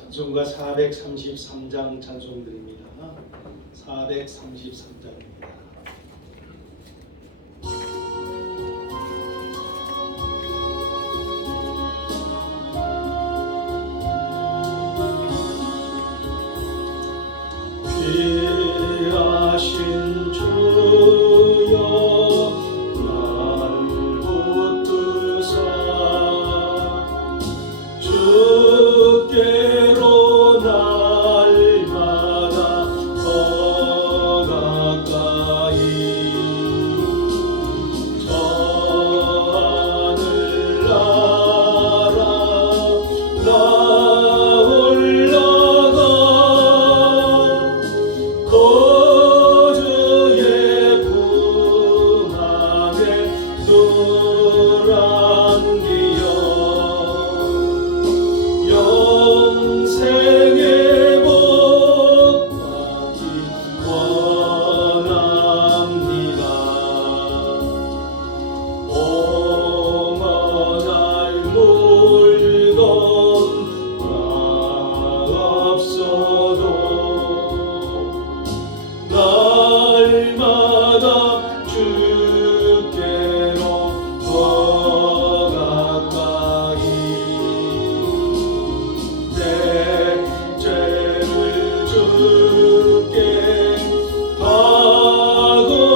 찬송가 433장 찬송드립니다. 433장입니다. 귀하신 주여 나를 붙드사 주께로 날마다 더 가까이 저 하늘 나라 나 올라가 거주의 품 안에 눈 안기어 영생의 복 받기 원합니다. 오만할 물건 다 없어도 날마다 주께로 더 가까이 내 죄를 주께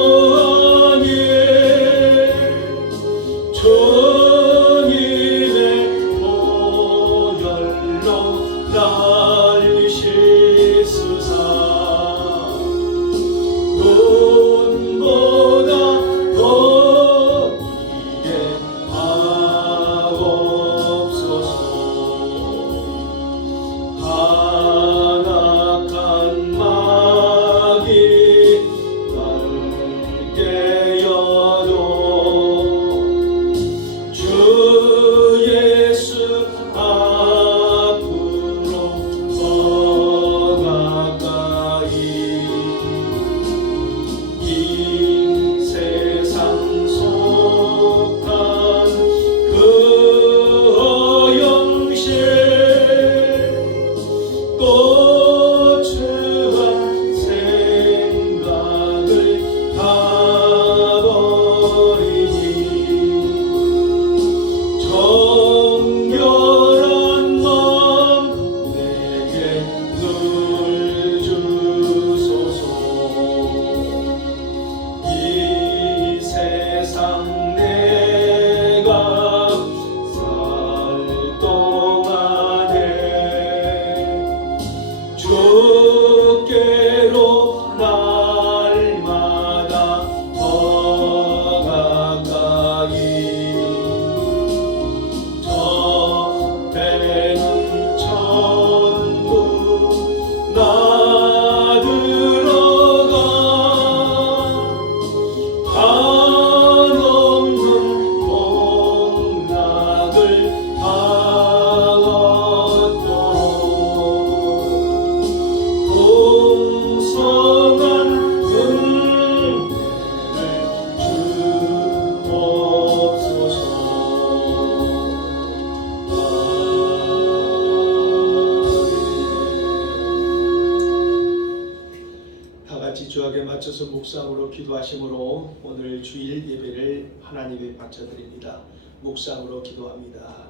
하고하니 주님의 보혈로 날 씻으사 눈보다 더 위에 하옵소서. 한악한 마귀 나를 깨어도 주 예수 앞으로 더 가까이 이 세상 속한 그 허영실 고추한 생각을 다 버리니 정결한 마음 내게 늘 주소서. 이 세상 내가 살 동안에 주께로 날마다 더 가까이 저 배는 천국 나 들어가 한없는 복락을 다 얻도록 풍성한 은혜를 주옵소서. 다 같이 주에게 맞춰서 묵상으로 기도하심으로 오늘 주일 예배를 하나님께 바쳐드립니다. 묵상으로 기도합니다.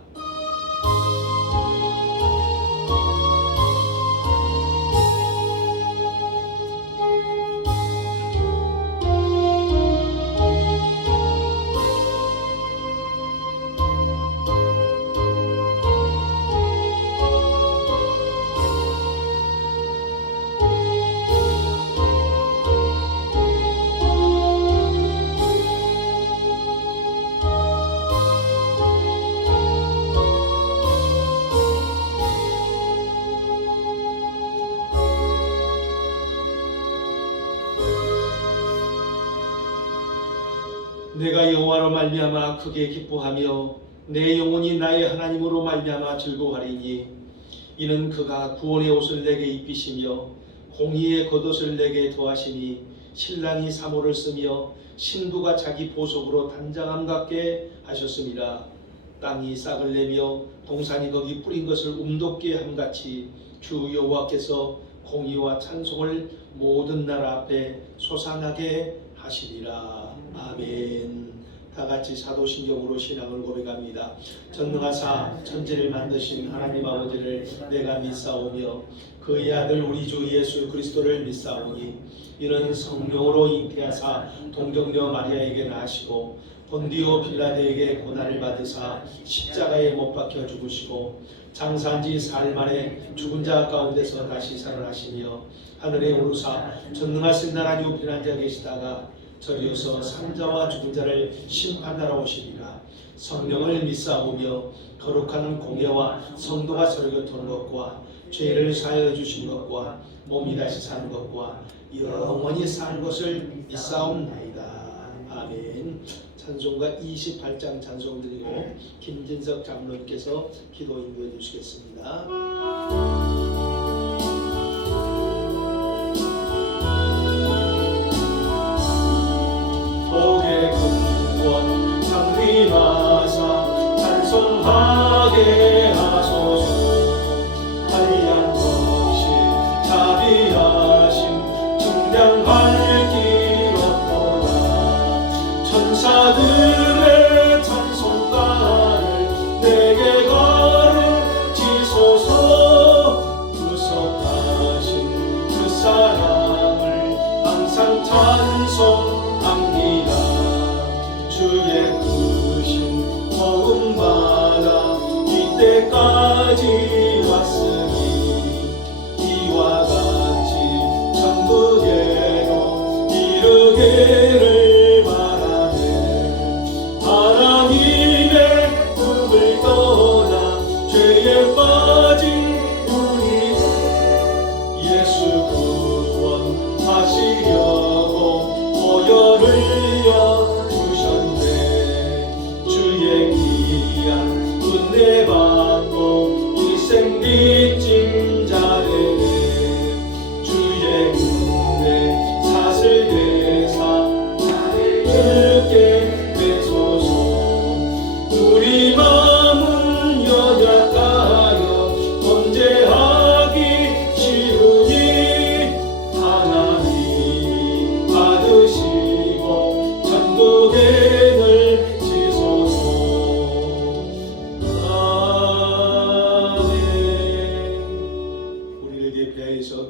내가 여호와로 말미암아 크게 기뻐하며 내 영혼이 나의 하나님으로 말미암아 즐거워하리니 이는 그가 구원의 옷을 내게 입히시며 공의의 겉옷을 내게 더하시니 신랑이 사모를 쓰며 신부가 자기 보석으로 단장함 같게 하셨습니다. 땅이 싹을 내며 동산이 거기 뿌린 것을 움돋게 함같이 주 여호와께서 공의와 찬송을 모든 나라 앞에 솟아나게 하시리라. 아멘. 다 같이 사도신경으로 신앙을 고백합니다. 전능하사 천지를 만드신 하나님 아버지를 내가 믿사오며 그의 아들 우리 주 예수 그리스도를 믿사오니 이는 성령으로 잉태하사 동정녀 마리아에게 나시고 본디오 빌라도에게 고난을 받으사 십자가에 못 박혀 죽으시고 장사한 지 사흘 만에 죽은 자 가운데서 다시 살아나시며 하늘에 오르사 전능하신 나라니 우편한 자 계시다가 저리어서 산자와 죽은 자를 심판하러 오시리라. 성령을 믿사오며 거룩한 공예와 성도가 서로 교통하는 것과 죄를 사하여 주신 것과 몸이 다시 사는 것과 영원히 살 것을 믿사옵나이다. 아멘. 찬송가 28장 찬송 드리고 김진석 장로님께서 기도 인도해 주시겠습니다. 복의 근원 장미마사 찬송하게 하소서. 하얀 법시 자비하심 증량할 길 없도다. 천사들의 찬송가를 내게 가르치소서. 구속하신 그 사랑을 항상 찬송합니다. 주의 크신 도움받아 이때까지 왔으니 이와 같이 천국에로 이르기를 바라네. 하나님의 품을 떠나 죄에 빠진 우리 예수 구원하시려고 보혈을 주의 귀한 은혜 받고 일생 빚진 자에게 주의 은혜 사슬 대사 나를 듣게 되소서. 우리 마음은 연약하여 범죄하기 쉬우니 하나님이 받으시고 천국에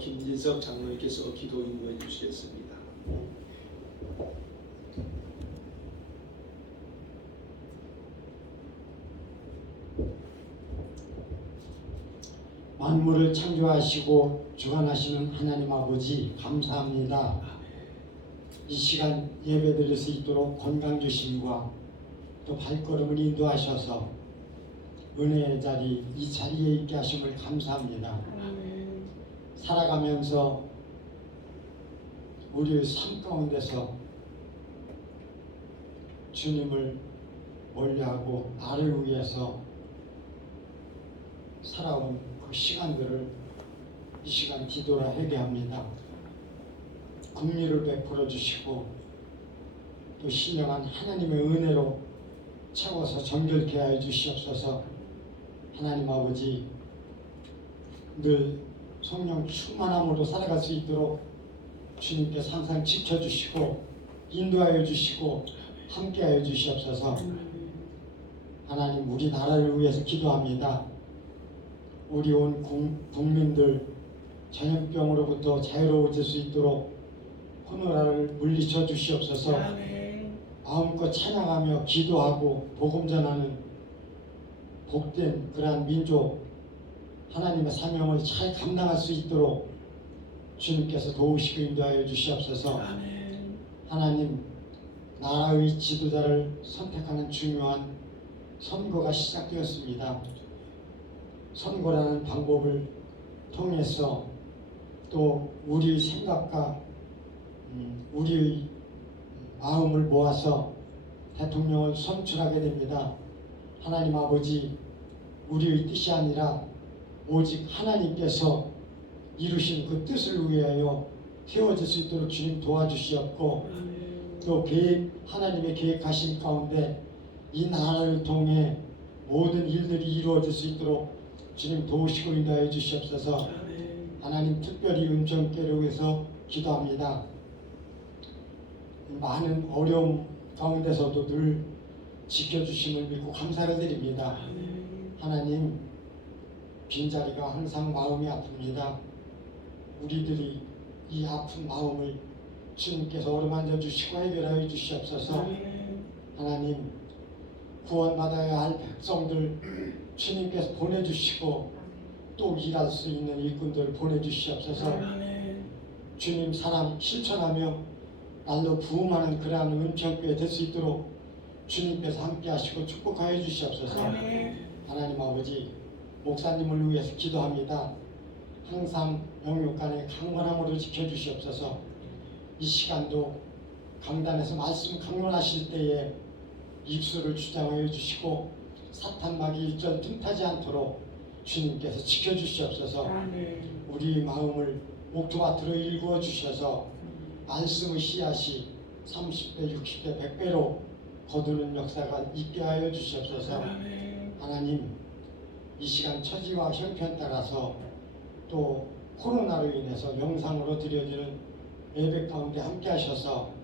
김진석 장로님께서 기도 인도해 주시겠습니다. 만물을 창조하시고 주관하시는 하나님 아버지 감사합니다. 이 시간 예배 드릴 수 있도록 건강 주심과 또 발걸음을 인도하셔서 은혜의 자리 이 자리에 있게 하심을 감사합니다. 살아가면서 우리의 삶 가운데서 주님을 멀리하고 나를 위해서 살아온 그 시간들을 이 시간 기도라 회개합니다. 긍휼을 베풀어 주시고 또 신령한 하나님의 은혜로 채워서 정결케 하여 주시옵소서. 하나님 아버지 늘 성령 충만함으로 살아갈 수 있도록 주님께서 항상 지켜주시고 인도하여 주시고 함께하여 주시옵소서. 하나님 우리나라를 위해서 기도합니다. 우리 온 국민들 전염병으로부터 자유로워질 수 있도록 코로나를 물리쳐 주시옵소서. 마음껏 찬양하며 기도하고 복음 전하는 복된 그러한 민족 하나님의 사명을 잘 감당할 수 있도록 주님께서 도우시고 인도하여 주시옵소서. 하나님 나라의 지도자를 선택하는 중요한 선거가 시작되었습니다. 선거라는 방법을 통해서 또 우리의 생각과 우리의 마음을 모아서 대통령을 선출하게 됩니다. 하나님 아버지 우리의 뜻이 아니라 오직 하나님께서 이루신 그 뜻을 위하여 세워질 수 있도록 주님 도와주시옵고 또 하나님의 계획하신 가운데 이 나라를 통해 모든 일들이 이루어질 수 있도록 주님 도우시고 인도하여 주시옵소서. 하나님 특별히 은총께를 위해서 기도합니다. 많은 어려움 가운데서도 늘 지켜주심을 믿고 감사를 드립니다. 하나님, 빈자리가 항상 마음이 아픕니다. 우리들이 이 아픈 마음을 주님께서 어루만져 주시고 해결하여 주시옵소서. 하나님, 구원받아야 할 백성들 주님께서 보내주시고 또 일할 수 있는 일꾼들 보내주시옵소서. 주님 사랑 실천하며 날로 부흥하는 그러한 은총교회 될 수 있도록 주님께서 함께 하시고 축복하여 주시옵소서. 하나님 아버지, 목사님을 위해서 기도합니다. 항상 영육간에 강건함으로 지켜주시옵소서. 이 시간도 강단에서 말씀 강론하실 때에 입술을 주장하여 주시고 사탄막이 일절 틈타지 않도록 주님께서 지켜주시옵소서. 우리 마음을 옥토밭으로 일구어 주셔서 말씀의 씨앗이 30배, 60배, 100배로 거두는 역사가 있게 하여 주시옵소서. 하나님, 이 시간 처지와 형편 따라서 또 코로나로 인해서 영상으로 드려지는 예배 가운데 함께 하셔서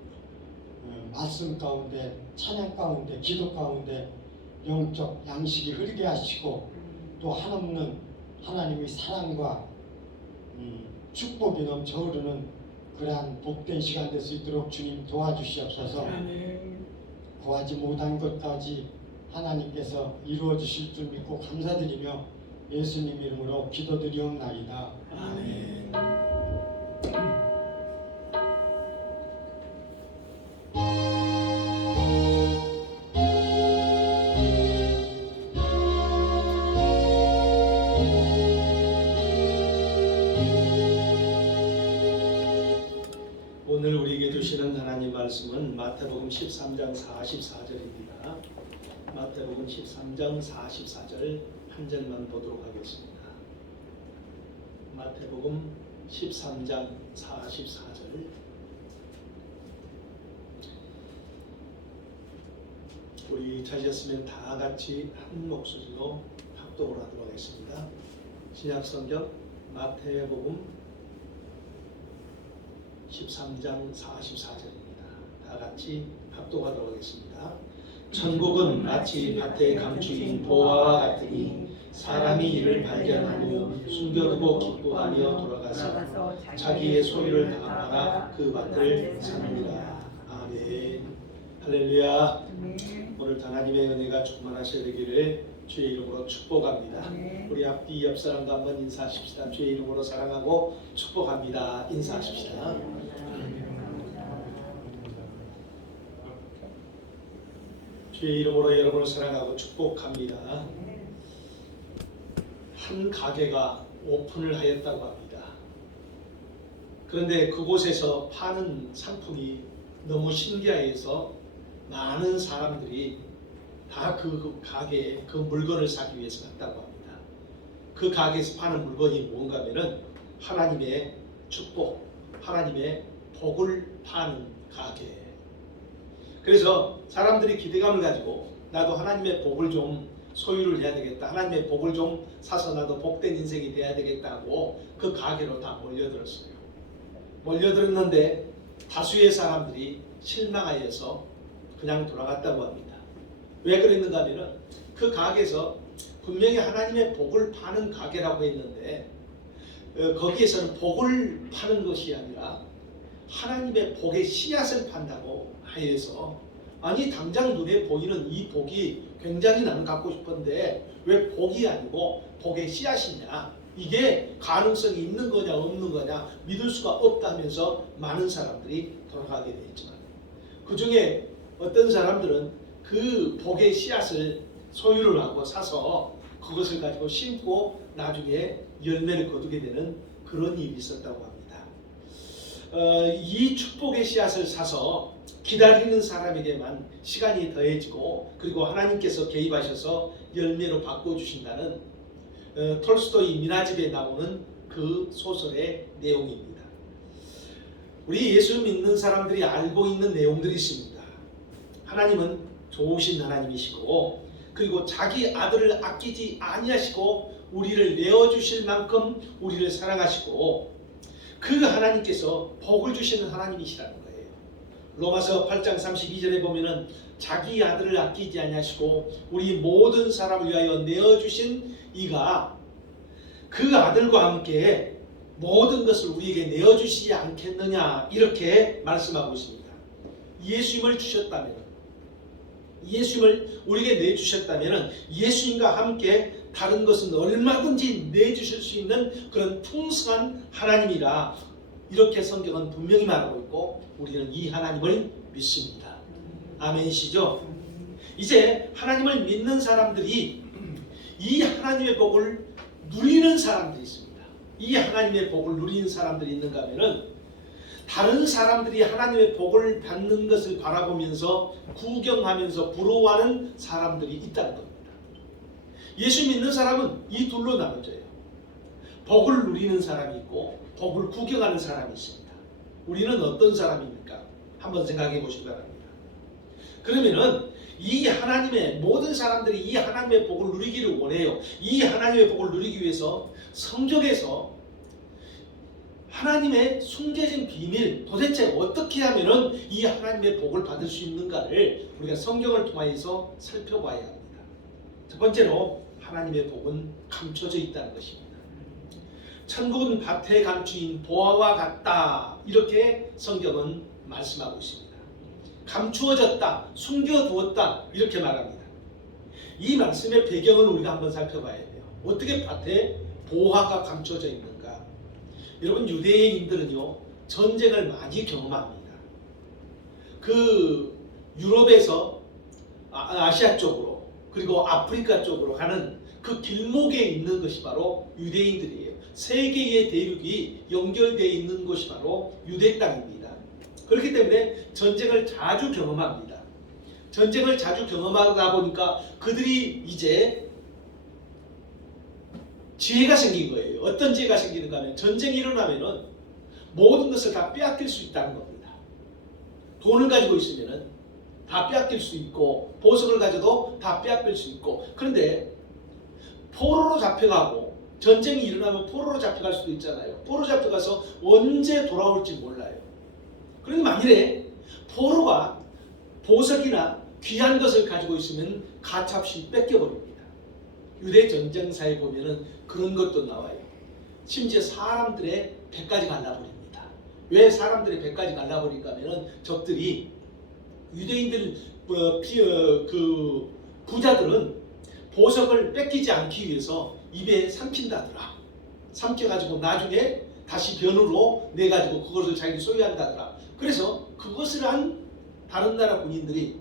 말씀 가운데, 찬양 가운데, 기도 가운데 영적 양식이 흐르게 하시고 또 한없는 하나님의 사랑과 축복이 넘쳐 흐르는 그러한 복된 시간 될 수 있도록 주님 도와주시옵소서. 구하지 못한 것까지 하나님께서 이루어 주실 줄 믿고 감사드리며 예수님 이름으로 기도드리옵나이다. 아멘. 오늘 우리에게 주시는 하나님 말씀은 마태복음 13장 44절입니다. 마태복음 13장 44절 한 절만 보도록 하겠습니다. 마태복음 13장 44절. 우리 찾으셨으면 다 같이 한 목소리로 합독을 하도록 하겠습니다. 신약성경 마태복음 13장 44절입니다. 다 같이 합독하도록 하겠습니다. 천국은 마치 밭에 감추인 보화와 같으니 사람이 이를 발견하고 숨겨두고 기뻐하며 돌아가서 자기의 소유를 다 팔아 그 밭을 삽니다. 아멘. 할렐루야. 오늘 하나님의 은혜가 충만하셔야 되기를 주의 이름으로 축복합니다. 우리 앞뒤 옆 사람과 한번 인사하십시다. 주의 이름으로 사랑하고 축복합니다. 인사하십시다. 주의 이름으로 여러분을 사랑하고 축복합니다. 한 가게가 오픈을 하였다고 합니다. 그런데 그곳에서 파는 상품이 너무 신기해서 많은 사람들이 다 그 가게에 그 물건을 사기 위해서 갔다고 합니다. 그 가게에서 파는 물건이 뭔가 하면은 하나님의 축복, 하나님의 복을 파는 가게. 그래서 사람들이 기대감을 가지고 나도 하나님의 복을 좀 소유를 해야 되겠다, 하나님의 복을 좀 사서 나도 복된 인생이 돼야 되겠다고 그 가게로 다 몰려들었어요. 몰려들었는데 다수의 사람들이 실망하여서 그냥 돌아갔다고 합니다. 왜 그랬는가 하면 그 가게에서 분명히 하나님의 복을 파는 가게라고 했는데 거기에서는 복을 파는 것이 아니라 하나님의 복의 씨앗을 판다고 하여서, 아니 당장 눈에 보이는 이 복이 굉장히 나는 갖고 싶은데 왜 복이 아니고 복의 씨앗이냐, 이게 가능성이 있는 거냐 없는 거냐 믿을 수가 없다면서 많은 사람들이 돌아가게 되었지만, 그 중에 어떤 사람들은 그 복의 씨앗을 소유를 하고 사서 그것을 가지고 심고 나중에 열매를 거두게 되는 그런 일이 있었다고 합니다. 이 축복의 씨앗을 사서 기다리는 사람에게만 시간이 더해지고 그리고 하나님께서 개입하셔서 열매로 바꿔주신다는 톨스토이 미나집에 나오는 그 소설의 내용입니다. 우리 예수 믿는 사람들이 알고 있는 내용들이 있습니다. 하나님은 좋으신 하나님이시고 그리고 자기 아들을 아끼지 아니하시고 우리를 내어주실 만큼 우리를 사랑하시고 그 하나님께서 복을 주시는 하나님이시라는 거예요. 로마서 8장 32절에 보면은 자기 아들을 아끼지 아니하시고 우리 모든 사람을 위하여 내어주신 이가 그 아들과 함께 모든 것을 우리에게 내어주시지 않겠느냐 이렇게 말씀하고 있습니다. 예수님을 주셨다면, 예수님을 우리에게 내주셨다면 예수님과 함께 다른 것은 얼마든지 내주실 수 있는 그런 풍성한 하나님이라 이렇게 성경은 분명히 말하고 있고 우리는 이 하나님을 믿습니다. 아멘이시죠? 이제 하나님을 믿는 사람들이 이 하나님의 복을 누리는 사람들이 있습니다. 이 하나님의 복을 누리는 사람들이 있는가 하면은 다른 사람들이 하나님의 복을 받는 것을 바라보면서 구경하면서 부러워하는 사람들이 있다는 겁니다. 예수 믿는 사람은 이 둘로 나눠져요. 복을 누리는 사람이 있고 복을 구경하는 사람이 있습니다. 우리는 어떤 사람입니까? 한번 생각해 보시기 바랍니다. 그러면은 이 하나님의 모든 사람들이 이 하나님의 복을 누리기를 원해요. 이 하나님의 복을 누리기 위해서 성경에서 하나님의 숨겨진 비밀, 도대체 어떻게 하면은 이 하나님의 복을 받을 수 있는가를 우리가 성경을 통해서 살펴봐야 합니다. 첫 번째로 하나님의 복은 감춰져 있다는 것입니다. 천국은 밭에 감추인 보화와 같다 이렇게 성경은 말씀하고 있습니다. 감추어졌다, 숨겨두었다 이렇게 말합니다. 이 말씀의 배경을 우리가 한번 살펴봐야 돼요. 어떻게 밭에 보화가 감춰져 있는가? 여러분 유대인들은요 전쟁을 많이 경험합니다. 그 유럽에서 아시아 쪽으로 그리고 아프리카 쪽으로 가는 그 길목에 있는 것이 바로 유대인들이에요. 세 개의 대륙이 연결되어 있는 곳이 바로 유대 땅입니다. 그렇기 때문에 전쟁을 자주 경험합니다. 전쟁을 자주 경험하다 보니까 그들이 이제 지혜가 생긴 거예요. 어떤 지혜가 생기는가 하면 전쟁이 일어나면은 모든 것을 다 빼앗길 수 있다는 겁니다. 돈을 가지고 있으면은 다 빼앗길 수 있고 보석을 가져도 다 빼앗길 수 있고 그런데 포로로 잡혀가고 전쟁이 일어나면 포로로 잡혀갈 수도 있잖아요. 포로 잡혀가서 언제 돌아올지 몰라요. 그러니까 만일에 포로가 보석이나 귀한 것을 가지고 있으면 가차없이 뺏겨버립니다. 유대 전쟁사에 보면은 그런 것도 나와요. 심지어 사람들의 배까지 갈라버립니다. 왜 사람들의 배까지 갈라버릴까 하면은 적들이 유대인들 그 부자들은 보석을 뺏기지 않기 위해서 입에 삼킨다더라. 삼켜가지고 나중에 다시 변으로 내가지고 그것을 자기 소유한다더라. 그래서 그것을 한 다른 나라 군인들이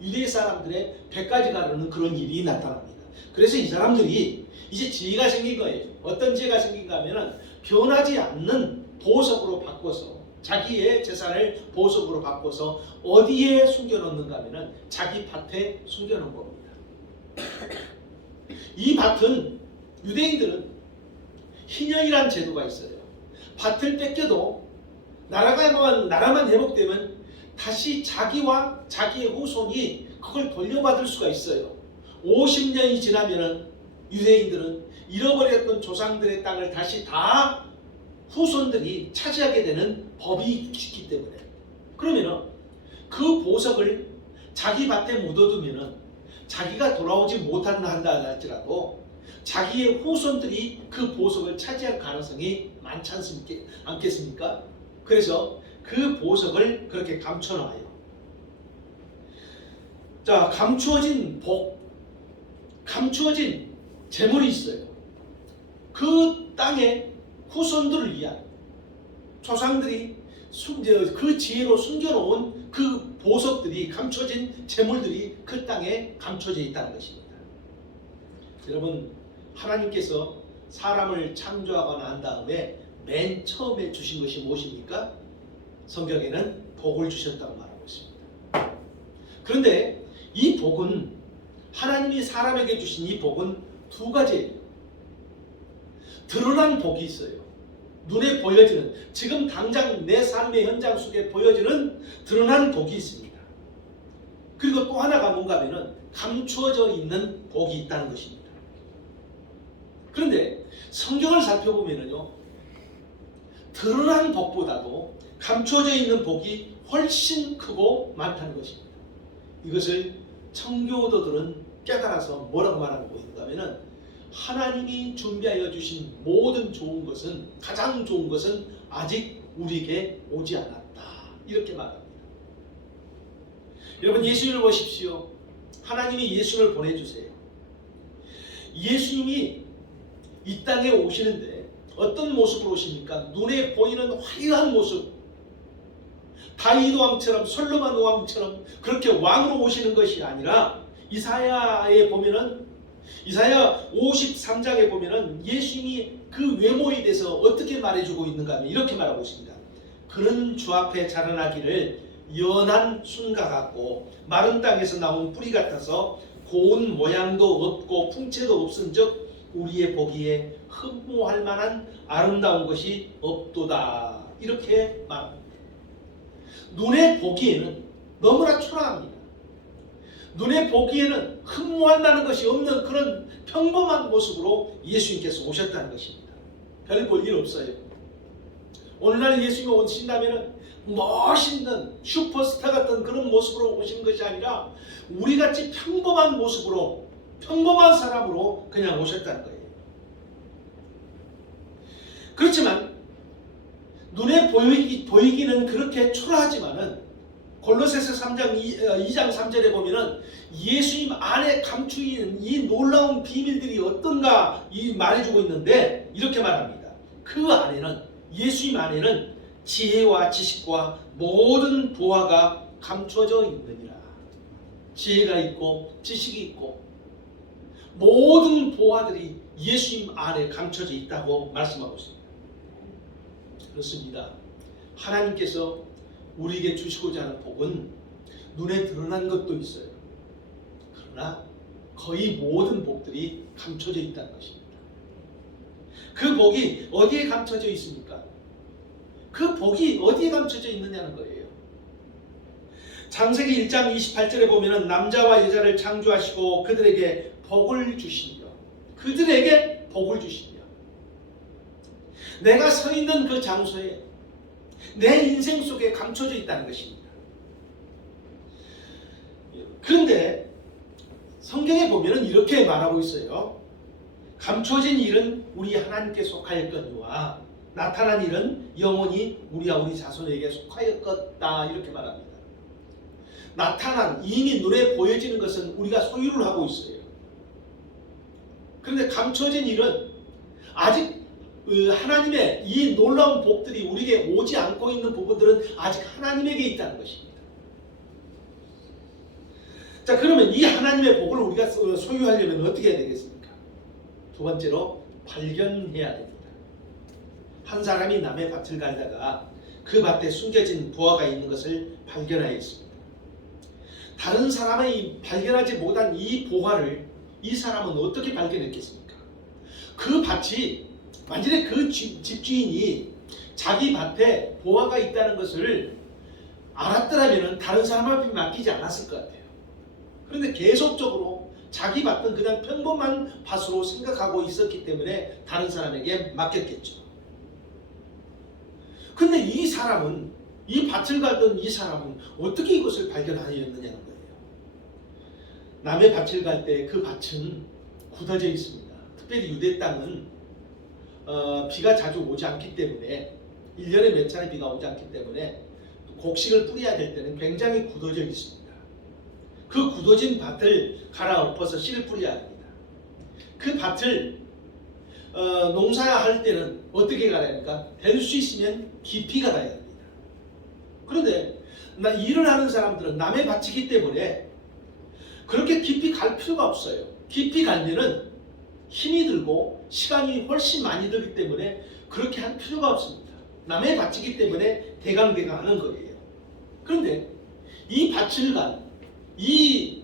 유대 사람들의 배까지 가르는 그런 일이 나타납니다. 그래서 이 사람들이 이제 지혜가 생긴 거예요. 어떤 지혜가 생긴가 하면은 변하지 않는 보석으로 바꿔서 자기의 재산을 보석으로 바꿔서 어디에 숨겨놓는가 하면은 자기 밭에 숨겨놓은 겁니다. 이 밭은 유대인들은 희년이란 제도가 있어요. 밭을 뺏겨도 나라만 회복되면 다시 자기와 자기의 후손이 그걸 돌려받을 수가 있어요. 50년이 지나면은 유대인들은 잃어버렸던 조상들의 땅을 다시 다 후손들이 차지하게 되는 법이 있기 때문에 그러면은 그 보석을 자기 밭에 묻어두면은 자기가 돌아오지 못한다 할지라도 자기의 후손들이 그 보석을 차지할 가능성이 많지 않겠습니까? 그래서 그 보석을 그렇게 감춰놔요. 자, 감추어진 복, 감추어진 재물이 있어요. 그 땅에 후손들을 위한 조상들이 그 지혜로 숨겨놓은 그 보석들이 감춰진 재물들이 그 땅에 감춰져 있다는 것입니다. 여러분 하나님께서 사람을 창조하거나 한 다음에 맨 처음에 주신 것이 무엇입니까? 성경에는 복을 주셨다고 말하고 있습니다. 그런데 이 복은 하나님이 사람에게 주신 이 복은 두 가지예요. 드러난 복이 있어요. 눈에 보여지는 지금 당장 내 삶의 현장 속에 보여지는 드러난 복이 있습니다. 그리고 또 하나가 뭔가 하면은 감추어져 있는 복이 있다는 것입니다. 그런데 성경을 살펴보면요, 드러난 복보다도 감추어져 있는 복이 훨씬 크고 많다는 것입니다. 이것을 청교도들은 깨달아서 뭐라고 말하고 있는가 하면은, 하나님이 준비하여 주신 모든 좋은 것은, 가장 좋은 것은 아직 우리에게 오지 않았다, 이렇게 말합니다. 여러분, 예수님을 보십시오. 하나님이 예수님을 보내주세요. 예수님이 이 땅에 오시는데 어떤 모습으로 오십니까? 눈에 보이는 화려한 모습, 다윗 왕처럼, 솔로몬 왕처럼 그렇게 왕으로 오시는 것이 아니라, 이사야에 보면은, 이사야 53장에 보면은 예수님이 그 외모에 대해서 어떻게 말해주고 있는가 하면 이렇게 말하고 있습니다. 그는 주 앞에 자라나기를 연한 순과 같고 마른 땅에서 나온 뿌리 같아서 고운 모양도 없고 풍채도 없은즉 우리의 보기에 흠모할 만한 아름다운 것이 없도다, 이렇게 말합니다. 눈에 보기에는 너무나 초라합니다. 눈에 보기에는 흠모한다는 것이 없는 그런 평범한 모습으로 예수님께서 오셨다는 것입니다. 별 볼 일 없어요. 오늘날 예수님이 오신다면 멋있는 슈퍼스타 같은 그런 모습으로 오신 것이 아니라 우리같이 평범한 모습으로, 평범한 사람으로 그냥 오셨다는 거예요. 그렇지만 눈에 보이기는 그렇게 초라하지만은, 골로새서 2장 3절에 보면은 예수님 안에 감추인 이 놀라운 비밀들이 어떤가 말해주고 있는데, 이렇게 말합니다. 그 안에는, 예수님 안에는 지혜와 지식과 모든 보화가 감추어져 있느니라. 지혜가 있고 지식이 있고 모든 보화들이 예수님 안에 감춰져 있다고 말씀하고 있습니다. 그렇습니다. 하나님께서 우리에게 주시고자 하는 복은 눈에 드러난 것도 있어요. 그러나 거의 모든 복들이 감춰져 있다는 것입니다. 그 복이 어디에 감춰져 있습니까? 그 복이 어디에 감춰져 있느냐는 거예요. 창세기 1장 28절에 보면은 남자와 여자를 창조하시고 그들에게 복을 주시며, 그들에게 복을 주시며, 내가 서 있는 그 장소에 내 인생 속에 감춰져 있다는 것입니다. 그런데 성경에 보면은 이렇게 말하고 있어요. 감춰진 일은 우리 하나님께 속하였거니와 나타난 일은 영원히 우리와 우리 자손에게 속하였겠다, 이렇게 말합니다. 나타난, 이미 눈에 보여지는 것은 우리가 소유를 하고 있어요. 그런데 감춰진 일은 아직 하나님의 이 놀라운 복들이 우리에게 오지 않고 있는 부분들은 아직 하나님에게 있다는 것입니다. 자, 그러면 이 하나님의 복을 우리가 소유하려면 어떻게 해야 되겠습니까? 두 번째로 발견해야 됩니다. 한 사람이 남의 밭을 갈다가 그 밭에 숨겨진 보화가 있는 것을 발견하였습니다. 다른 사람이 발견하지 못한 이 보화를 이 사람은 어떻게 발견했겠습니까? 그 밭이, 만약에 그 집주인이 자기 밭에 보화가 있다는 것을 알았더라면 다른 사람한테 맡기지 않았을 것 같아요. 그런데 계속적으로 자기 밭은 그냥 평범한 밭으로 생각하고 있었기 때문에 다른 사람에게 맡겼겠죠. 근데 이 사람은, 이 밭을 갈던 이 사람은 어떻게 이것을 발견하였느냐는 거예요. 남의 밭을 갈 때 그 밭은 굳어져 있습니다. 특별히 유대 땅은 비가 자주 오지 않기 때문에, 1년에 몇 차례 비가 오지 않기 때문에 곡식을 뿌려야 될 때는 굉장히 굳어져 있습니다. 그 굳어진 밭을 갈아엎어서 씨를 뿌려야 합니다. 그 밭을 농사할 때는 어떻게 갈아야 합니까? 될 수 있으면 깊이 갈아야 합니다. 그런데 일을 하는 사람들은 남의 밭이기 때문에 그렇게 깊이 갈 필요가 없어요. 깊이 갈면은 힘이 들고 시간이 훨씬 많이 들기 때문에 그렇게 할 필요가 없습니다. 남의 밭이기 때문에 대강대강 하는 거예요. 그런데 이 밭을 간, 이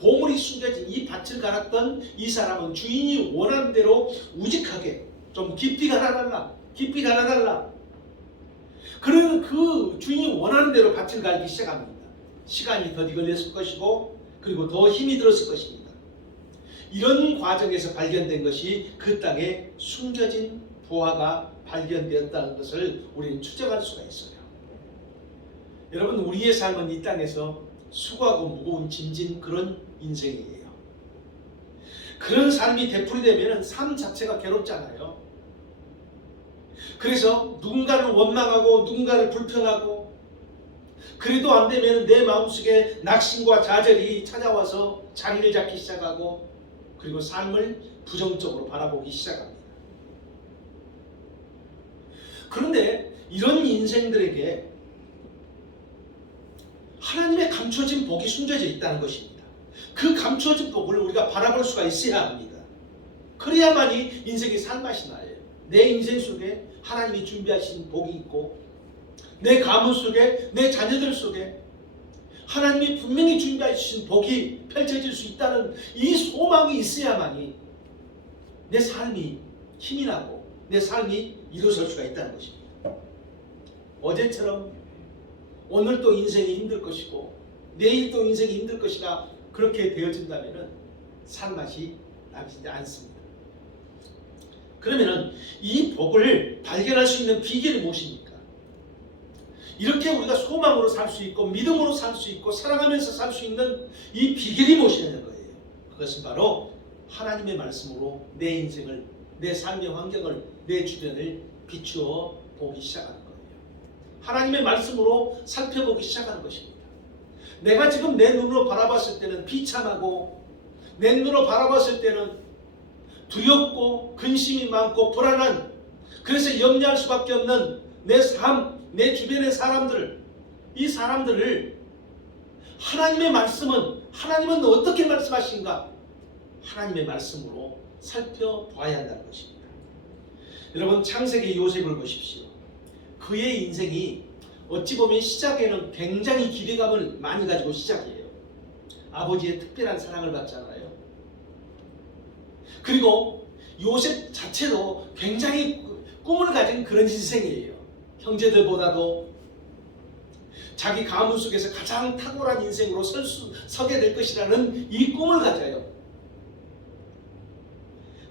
보물이 숨겨진 이 밭을 갈았던 이 사람은 주인이 원하는 대로 우직하게 좀 깊이 갈아달라, 깊이 갈아달라. 그러면 그 주인이 원하는 대로 밭을 갈기 시작합니다. 시간이 더디 걸렸을 것이고 그리고 더 힘이 들었을 것입니다. 이런 과정에서 발견된 것이 그 땅에 숨겨진 부활가 발견되었다는 것을 우리는 추정할 수가 있어요. 여러분, 우리의 삶은 이 땅에서 수고하고 무거운 짐진 그런 인생이에요. 그런 삶이 되풀이되면 삶 자체가 괴롭잖아요. 그래서 누군가를 원망하고 누군가를 불평하고, 그래도 안 되면 내 마음속에 낙심과 좌절이 찾아와서 자리를 잡기 시작하고, 그리고 삶을 부정적으로 바라보기 시작합니다. 그런데 이런 인생들에게 하나님의 감춰진 복이 숨겨져 있다는 것입니다. 그 감춰진 복을 우리가 바라볼 수가 있어야 합니다. 그래야만이 인생의 살맛이 나요. 내 인생 속에 하나님이 준비하신 복이 있고, 내 가문 속에, 내 자녀들 속에 하나님이 분명히 준비하신 복이 펼쳐질 수 있다는 이 소망이 있어야만이 내 삶이 힘이 나고 내 삶이 일어설 수가 있다는 것입니다. 어제처럼 오늘 또 인생이 힘들 것이고 내일 또 인생이 힘들 것이다, 그렇게 되어진다면 살맛이 나지 않습니다. 그러면 이 복을 발견할 수 있는 비결이 무엇입니까? 이렇게 우리가 소망으로 살 수 있고 믿음으로 살 수 있고 사랑하면서 살 수 있는 이 비결이 무엇이냐는 거예요. 그것은 바로 하나님의 말씀으로 내 인생을, 내 삶의 환경을, 내 주변을 비추어 보기 시작하는 거예요. 하나님의 말씀으로 살펴보기 시작하는 것입니다. 내가 지금 내 눈으로 바라봤을 때는 비참하고, 내 눈으로 바라봤을 때는 두렵고 근심이 많고 불안한, 그래서 염려할 수밖에 없는 내 삶, 내 주변의 사람들, 이 사람들을 하나님의 말씀은, 하나님은 어떻게 말씀하신가? 하나님의 말씀으로 살펴봐야 한다는 것입니다. 여러분, 창세기 요셉을 보십시오. 그의 인생이 어찌 보면 시작에는 굉장히 기대감을 많이 가지고 시작해요. 아버지의 특별한 사랑을 받잖아요. 그리고 요셉 자체도 굉장히 꿈을 가진 그런 인생이에요. 형제들보다도 자기 가문 속에서 가장 탁월한 인생으로 서게 될 것이라는 이 꿈을 가져요.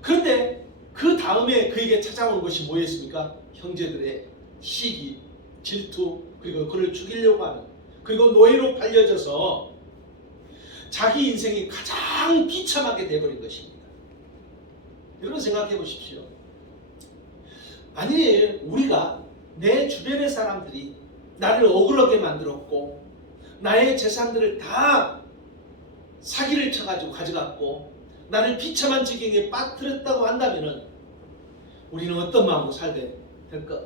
그런데 그 다음에 그에게 찾아온 것이 뭐였습니까? 형제들의 시기, 질투, 그리고 그를 죽이려고 하는, 그리고 노예로 팔려져서 자기 인생이 가장 비참하게 되어버린 것입니다. 여러분, 생각해 보십시오. 만약에 우리가, 내 주변의 사람들이 나를 억울하게 만들었고 나의 재산들을 다 사기를 쳐가지고 가져갔고 나를 비참한 지경에 빠뜨렸다고 한다면 우리는 어떤 마음으로 살게 될까?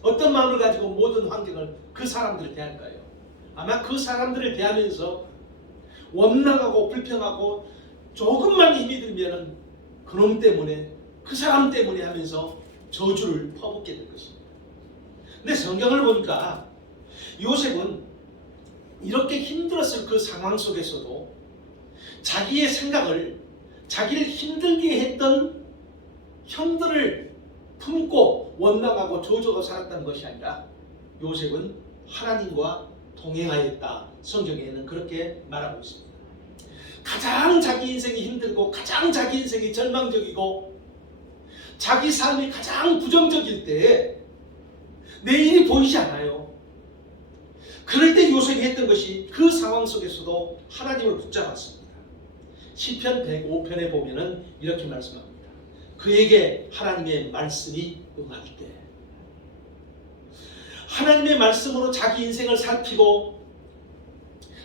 어떤 마음을 가지고 모든 환경을, 그 사람들을 대할까요? 아마 그 사람들을 대하면서 원망하고 불평하고 조금만 힘이 들면 그놈 때문에, 그 사람 때문에 하면서 저주를 퍼붓게 될 것입니다. 근데 성경을 보니까 요셉은 이렇게 힘들었을 그 상황 속에서도 자기의 생각을, 자기를 힘들게 했던 형들을 품고 원망하고 저주하고 살았다는 것이 아니라 요셉은 하나님과 동행하였다. 성경에는 그렇게 말하고 있습니다. 가장 자기 인생이 힘들고 가장 자기 인생이 절망적이고 자기 삶이 가장 부정적일 때 내일이 보이지 않아요. 그럴 때 요셉이 했던 것이 그 상황 속에서도 하나님을 붙잡았습니다. 시편 105편에 보면은 이렇게 말씀합니다. 그에게 하나님의 말씀이 응할 때, 하나님의 말씀으로 자기 인생을 살피고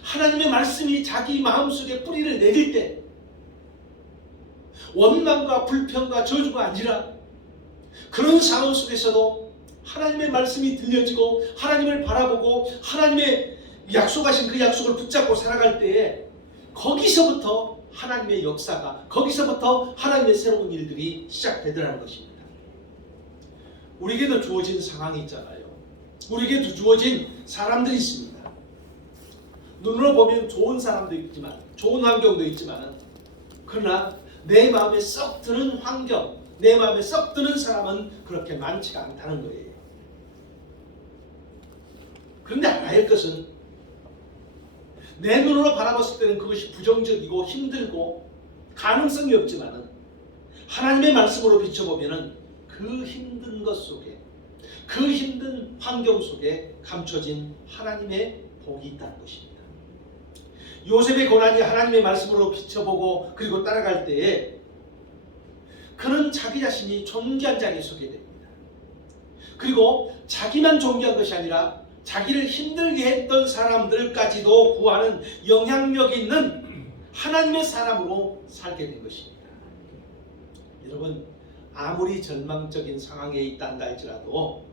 하나님의 말씀이 자기 마음속에 뿌리를 내릴 때, 원망과 불평과 저주가 아니라 그런 상황 속에서도 하나님의 말씀이 들려지고 하나님을 바라보고 하나님의 약속하신 그 약속을 붙잡고 살아갈 때에 거기서부터 하나님의 역사가, 거기서부터 하나님의 새로운 일들이 시작되더라는 것입니다. 우리에게도 주어진 상황이 있잖아요. 우리에게도 주어진 사람들이 있습니다. 눈으로 보면 좋은 사람도 있지만, 좋은 환경도 있지만, 그러나 내 마음에 썩 드는 환경, 내 마음에 썩 드는 사람은 그렇게 많지가 않다는 거예요. 그런데 알아야 할 것은 내 눈으로 바라봤을 때는 그것이 부정적이고 힘들고 가능성이 없지만은 하나님의 말씀으로 비춰보면은 그 힘든 것 속에, 그 힘든 환경 속에 감춰진 하나님의 복이 있다는 것입니다. 요셉의 고난이 하나님의 말씀으로 비춰보고 그리고 따라갈 때에 그는 자기 자신이 존귀한 자리에 서게 됩니다. 그리고 자기만 존귀한 것이 아니라 자기를 힘들게 했던 사람들까지도 구하는 영향력 있는 하나님의 사람으로 살게 된 것입니다. 여러분, 아무리 절망적인 상황에 있단다 할지라도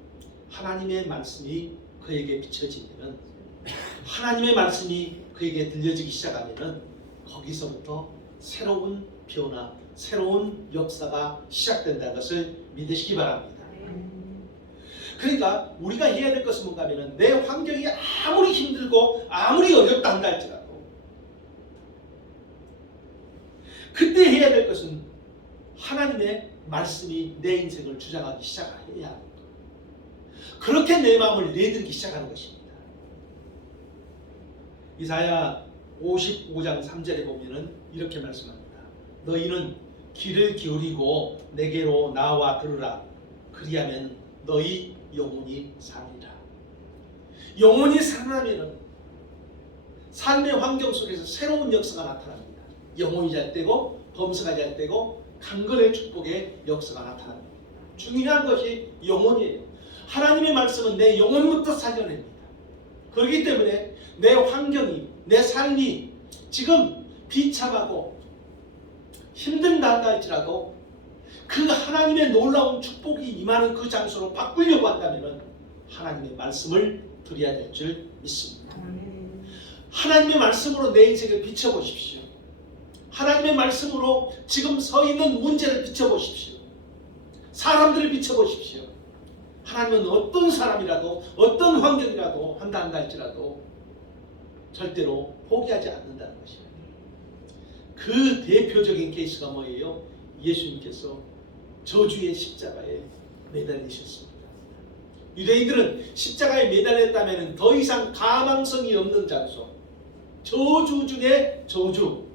하나님의 말씀이 그에게 비춰지면, 하나님의 말씀이 그에게 들려지기 시작하면 거기서부터 새로운 변화, 새로운 역사가 시작된다는 것을 믿으시기 바랍니다. 그러니까 우리가 해야 될 것은 뭔가 하면 내 환경이 아무리 힘들고 아무리 어렵다 한다 할지라도 그때 해야 될 것은 하나님의 말씀이 내 인생을 주장하기 시작해야 합니다. 그렇게 내 마음을 내들기 시작하는 것입니다. 이사야 55장 3절에 보면은 이렇게 말씀합니다. 너희는 귀를 기울이고 내게로 나와 들으라. 그리하면 너희 영혼이 살리라. 영혼이 살아나면 삶의 환경 속에서 새로운 역사가 나타납니다. 영혼이 잘 되고 범사가 잘 되고 강건의 축복의 역사가 나타납니다. 중요한 것이 영혼이에요. 하나님의 말씀은 내 영혼부터 살려냅니다. 그렇기 때문에 내 환경이, 내 삶이 지금 비참하고 힘든다 할지라도 그 하나님의 놀라운 축복이 임하는 그 장소로 바꾸려고 한다면 하나님의 말씀을 드려야 될 줄 믿습니다. 하나님의 말씀으로 내 인생을 비춰보십시오. 하나님의 말씀으로 지금 서 있는 문제를 비춰보십시오. 사람들을 비춰보십시오. 하나님은 어떤 사람이라도 어떤 환경이라도 한다 할지라도 절대로 포기하지 않는다는 것이에요. 그 대표적인 케이스가 뭐예요? 예수님께서 저주의 십자가에 매달리셨습니다. 유대인들은 십자가에 매달렸다면 더 이상 가망성이 없는 장소, 저주 중에 저주,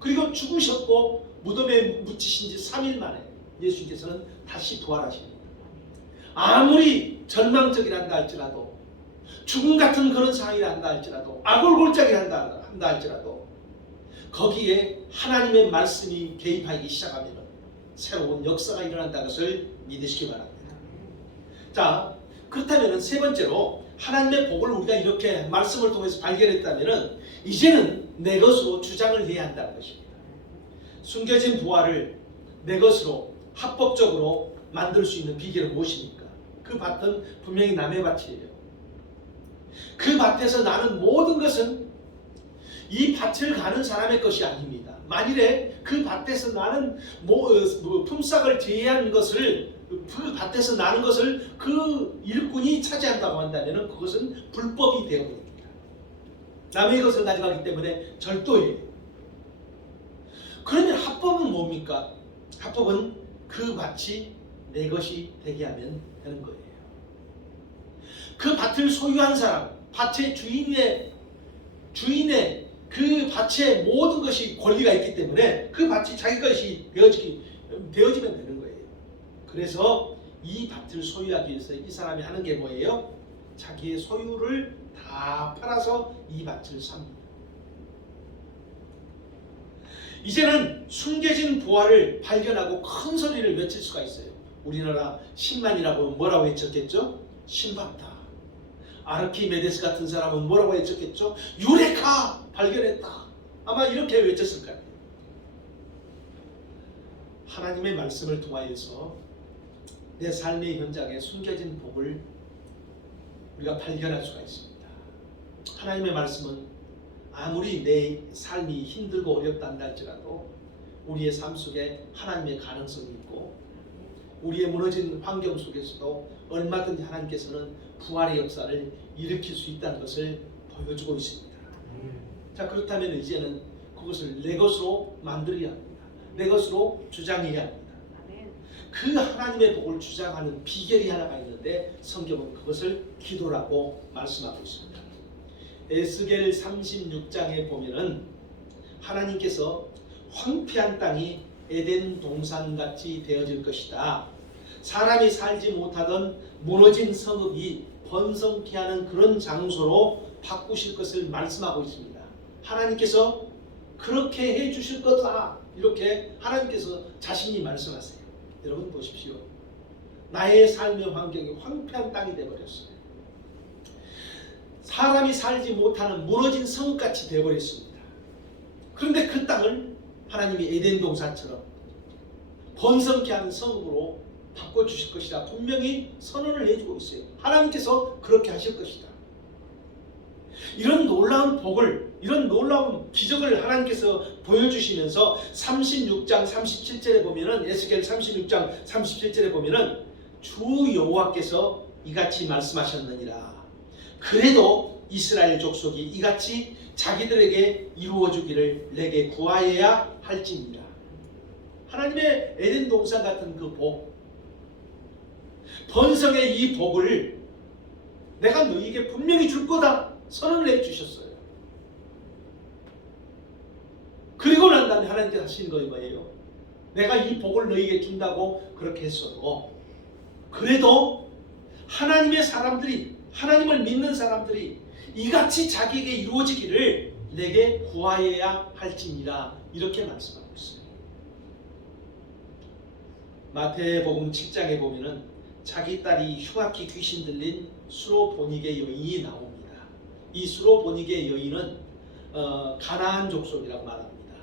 그리고 죽으셨고 무덤에 묻히신 지 3일 만에 예수님께서는 다시 부활하십니다. 아무리 절망적이란다 할지라도, 죽음 같은 그런 상황이란다 할지라도, 아골골짜기란다 할지라도 거기에 하나님의 말씀이 개입하기 시작하면 새로운 역사가 일어난다는 것을 믿으시기 바랍니다. 자, 그렇다면 세 번째로 하나님의 복을 우리가 이렇게 말씀을 통해서 발견했다면 이제는 내 것으로 주장을 해야 한다는 것입니다. 숨겨진 부활을 내 것으로 합법적으로 만들 수 있는 비결은 무엇입니까? 그 밭은 분명히 남의 밭이에요. 그 밭에서 나는 모든 것은 이 밭을 가는 사람의 것이 아닙니다. 만일에 그 밭에서 나는 품삯을 제외한 것을, 그 밭에서 나는 것을 그 일꾼이 차지한다고 한다면 그것은 불법이 되어버립니다. 남의 것을 가져가기 때문에 절도예요. 그러면 합법은 뭡니까? 합법은 그 밭이 내 것이 되게 하면 되는 거예요. 그 밭을 소유한 사람, 밭의 주인의 그 밭에 모든 것이 권리가 있기 때문에 그 밭이 자기 것이 되어지면 되는 거예요. 그래서 이 밭을 소유하기 위해서 이 사람이 하는 게 뭐예요? 자기의 소유를 다 팔아서 이 밭을 삽니다. 이제는 숨겨진 부활을 발견하고 큰 소리를 외칠 수가 있어요. 우리나라 신만이라고 뭐라고 외쳤겠죠? 신박다. 아르키메데스 같은 사람은 뭐라고 외쳤겠죠? 유레카! 발견했다. 아마 이렇게 외쳤을 거예요. 하나님의 말씀을 통하여서 내 삶의 현장에 숨겨진 복을 우리가 발견할 수가 있습니다. 하나님의 말씀은 아무리 내 삶이 힘들고 어렵다 할지라도 우리의 삶 속에 하나님의 가능성이 있고 우리의 무너진 환경 속에서도 얼마든지 하나님께서는 부활의 역사를 일으킬 수 있다는 것을 보여주고 있습니다. 자, 그렇다면 이제는 그것을 내 것으로 만들어야 합니다. 내 것으로 주장해야 합니다. 그 하나님의 복을 주장하는 비결이 하나가 있는데 성경은 그것을 기도라고 말씀하고 있습니다. 에스겔 36장에 보면은 하나님께서 황폐한 땅이 에덴 동산같이 되어질 것이다. 사람이 살지 못하던 무너진 성읍이 번성케 하는 그런 장소로 바꾸실 것을 말씀하고 있습니다. 하나님께서 그렇게 해 주실 거다. 이렇게 하나님께서 자신이 말씀하세요. 여러분 보십시오. 나의 삶의 환경이 황폐한 땅이 되어버렸어요. 사람이 살지 못하는 무너진 성읍같이 되어버렸습니다. 그런데 그 땅을 하나님이 에덴 동산처럼 번성케 하는 성읍으로 바꿔주실 것이다. 분명히 선언을 해주고 있어요. 하나님께서 그렇게 하실 것이다. 이런 놀라운 복을, 이런 놀라운 기적을 하나님께서 보여주시면서 36장 37절에 보면은, 에스겔 36장 37절에 보면은 주 여호와께서 이같이 말씀하셨느니라. 그래도 이스라엘 족속이 이같이 자기들에게 이루어주기를 내게 구하여야 할지니라. 하나님의 에덴 동산 같은 그 복, 번성의 이 복을 내가 너희에게 분명히 줄 거다 선언을 해주셨어요. 그리고 난 다음에 하나님께서 하신 거 뭐예요? 내가 이 복을 너희에게 준다고 그렇게 했어도 그래도 하나님의 사람들이, 하나님을 믿는 사람들이 이같이 자기에게 이루어지기를 내게 구하여야 할지니라. 이렇게 말씀하고 있어요. 마태복음 7장에 보면은 자기 딸이 흉악히 귀신 들린 수로보니게 여인이 나옵니다. 이 수로보니게 여인은 가나안 족속이라고 말합니다.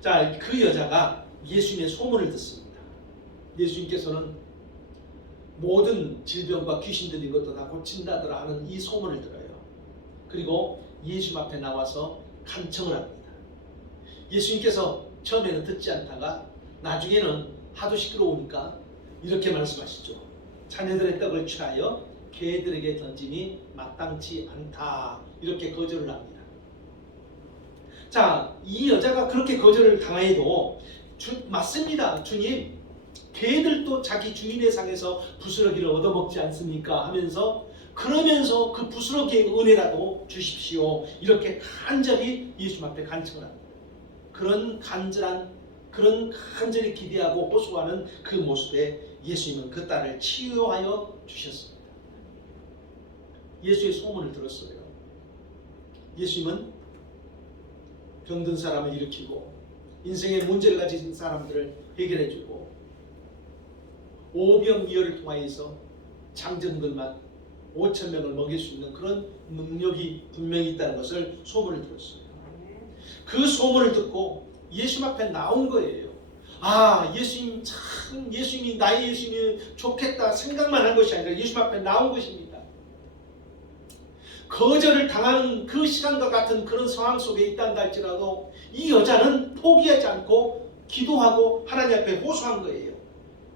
자, 그 여자가 예수님의 소문을 듣습니다. 예수님께서는 모든 질병과 귀신 들린 것도 다 고친다더라 하는 이 소문을 들어요. 그리고 예수님 앞에 나와서 간청을 합니다. 예수님께서 처음에는 듣지 않다가 나중에는 하도 시끄러우니까 이렇게 말씀하시죠. 자녀들의 떡을 취하여 개들에게 던지니 마땅치 않다. 이렇게 거절을 합니다. 자, 이 여자가 그렇게 거절을 당해도 맞습니다. 주님, 개들도 자기 주인의 상에서 부스러기를 얻어먹지 않습니까? 하면서 그러면서 그 부스러기의 은혜라도 주십시오. 이렇게 간절히 예수님 앞에 간청을 합니다. 그런 간절히 기대하고 호소하는 그 모습에 예수님은 그 딸을 치유하여 주셨습니다. 예수의 소문을 들었어요. 예수님은 병든 사람을 일으키고 인생의 문제를 가진 사람들을 해결해주고 오병이어를 통하여서 장정들만 5,000명을 먹일 수 있는 그런 능력이 분명히 있다는 것을 소문을 들었어요. 그 소문을 듣고 예수님 앞에 나온 거예요. 아, 예수님 참, 예수님이 나의 예수님이 좋겠다 생각만 한 것이 아니라 예수님 앞에 나온 것입니다. 거절을 당하는 그 시간과 같은 그런 상황 속에 있단다 할지라도 이 여자는 포기하지 않고 기도하고 하나님 앞에 호소한 거예요.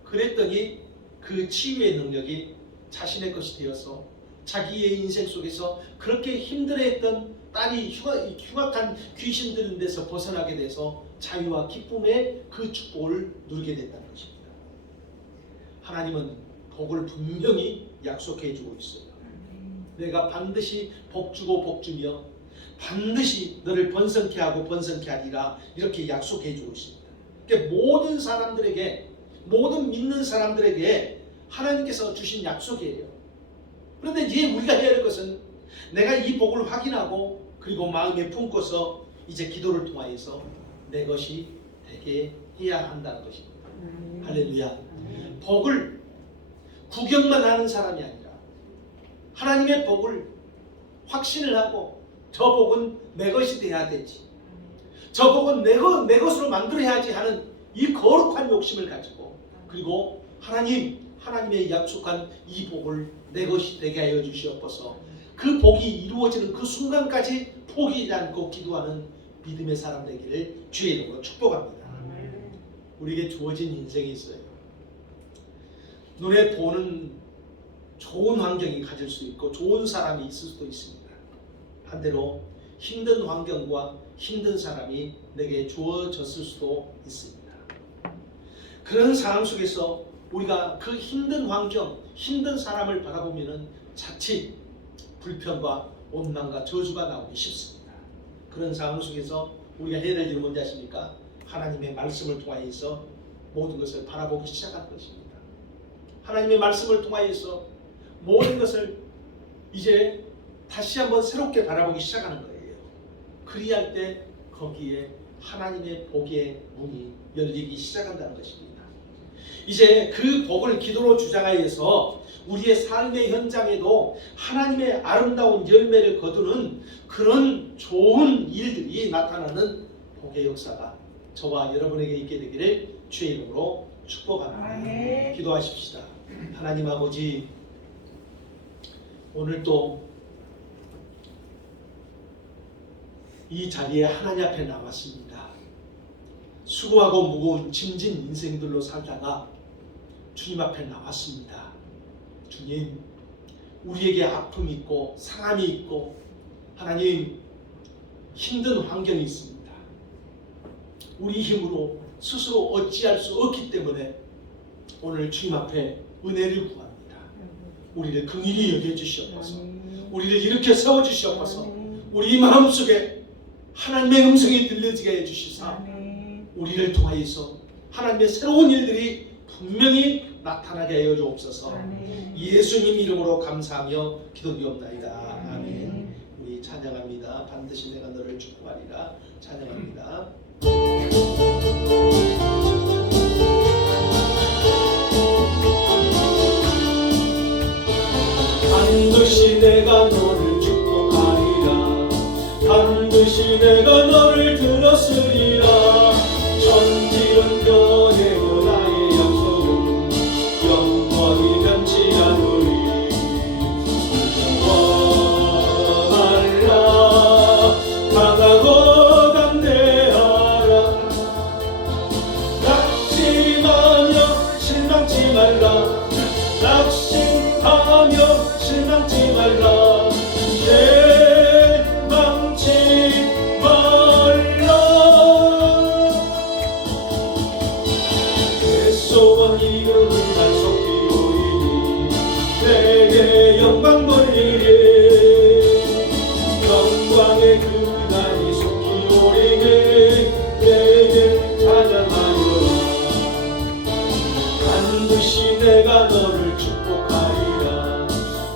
그랬더니 그 치유의 능력이 자신의 것이 되어서 자기의 인생 속에서 그렇게 힘들어했던 딸이 흉악한 귀신 들린 데서 벗어나게 돼서 자유와 기쁨의 그 축복을 누리게 됐다는 것입니다. 하나님은 복을 분명히 약속해 주고 있어요. 내가 반드시 복주고 복주며 반드시 너를 번성케 하고 번성케 하리라. 이렇게 약속해 주고 있습니다. 그러니까 모든 사람들에게, 모든 믿는 사람들에게 하나님께서 주신 약속이에요. 그런데 이제 우리가 해야 할 것은 내가 이 복을 확인하고 그리고 마음에 품고서 이제 기도를 통하여서 내 것이 되게 해야 한다는 것입니다. 할렐루야. 복을 구경만 하는 사람이 아니라 하나님의 복을 확신을 하고 저 복은 내 것이 돼야 되지, 저 복은 내 것으로 만들어야지 하는 이 거룩한 욕심을 가지고 그리고 하나님의 약속한 이 복을 내 것이 되게 하여 주시옵소서. 그 복이 이루어지는 그 순간까지 포기하지 않고 기도하는 믿음의 사람 되기를 주의 이름으로 축복합니다. 우리에게 주어진 인생이 있어요. 눈에 보는 좋은 환경이 가질 수 있고 좋은 사람이 있을 수도 있습니다. 반대로 힘든 환경과 힘든 사람이 내게 주어졌을 수도 있습니다. 그런 상황 속에서 우리가 그 힘든 환경, 힘든 사람을 바라보면은 자칫 불평과 원망과 저주가 나오기 쉽습니다. 그런 상황 속에서 우리가 해야 될 일은 뭔지 아십니까? 하나님의 말씀을 통하여서 모든 것을 바라보기 시작할 것입니다. 하나님의 말씀을 통하여서 모든 것을 이제 다시 한번 새롭게 바라보기 시작하는 거예요. 그리할 때 거기에 하나님의 복의 문이 열리기 시작한다는 것입니다. 이제 그 복을 기도로 주장하여서 우리의 삶의 현장에도 하나님의 아름다운 열매를 거두는 그런 좋은 일들이 나타나는 복의 역사가 저와 여러분에게 있게 되기를 주의 이름으로 축복합니다. 기도하십시다. 하나님 아버지, 오늘도 이 자리에 하나님 앞에 나왔습니다. 수고하고 무거운 짐진 인생들로 살다가 주님 앞에 나왔습니다. 주님, 우리에게 아픔이 있고 상함이 있고 하나님 힘든 환경이 있습니다. 우리 힘으로 스스로 어찌할 수 없기 때문에 오늘 주님 앞에 은혜를 구합니다. 우리를 긍휼히 여겨주시옵소서. 우리를 이렇게 세워주시옵소서. 우리 마음속에 하나님의 음성이 들려지게 해주시사 우리를 통하여서 하나님의 새로운 일들이 분명히 나타나게 하여 주옵소서. 예수님 이름으로 감사하며 기도드리옵나이다. 아멘. 우리 찬양합니다. 반드시 내가 너를 축복하리라. 찬양합니다. 반드시 내가 너를 축복하리라. 반드시 내가 너를 들었으리라. 천지는 변해도 나의 약속은 영원히 변치 않으리. 원하라 강하고 담대하라. 낙심하며 실망치 말라. 낙심하며 실망치 말라. 실망치 말라. 내 소원 이루는 날 속히 오리니 내게 영광 돌리리. 영광의 그날이 속히 오리니 내게 찬양하리라. 반드시 내가 너를 축복하리라.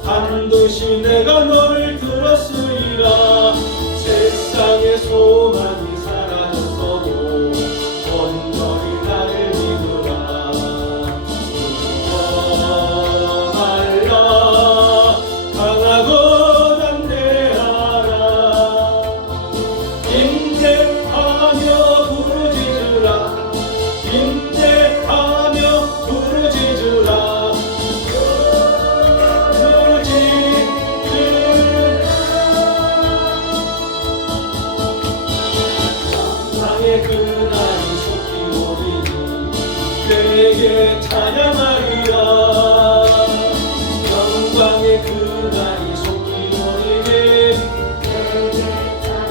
반드시 내가 너를 들었으리라. 세상의 소망이 사라졌어도 온전히 나를 믿으라. 원하라 강하고 담대하라. 인내하며 부르짖으라. 인내하며 부르짖으라. 영광의 그날이 속히 오리니 내게 찬양하리라. 영광의 그날이 속히 오리니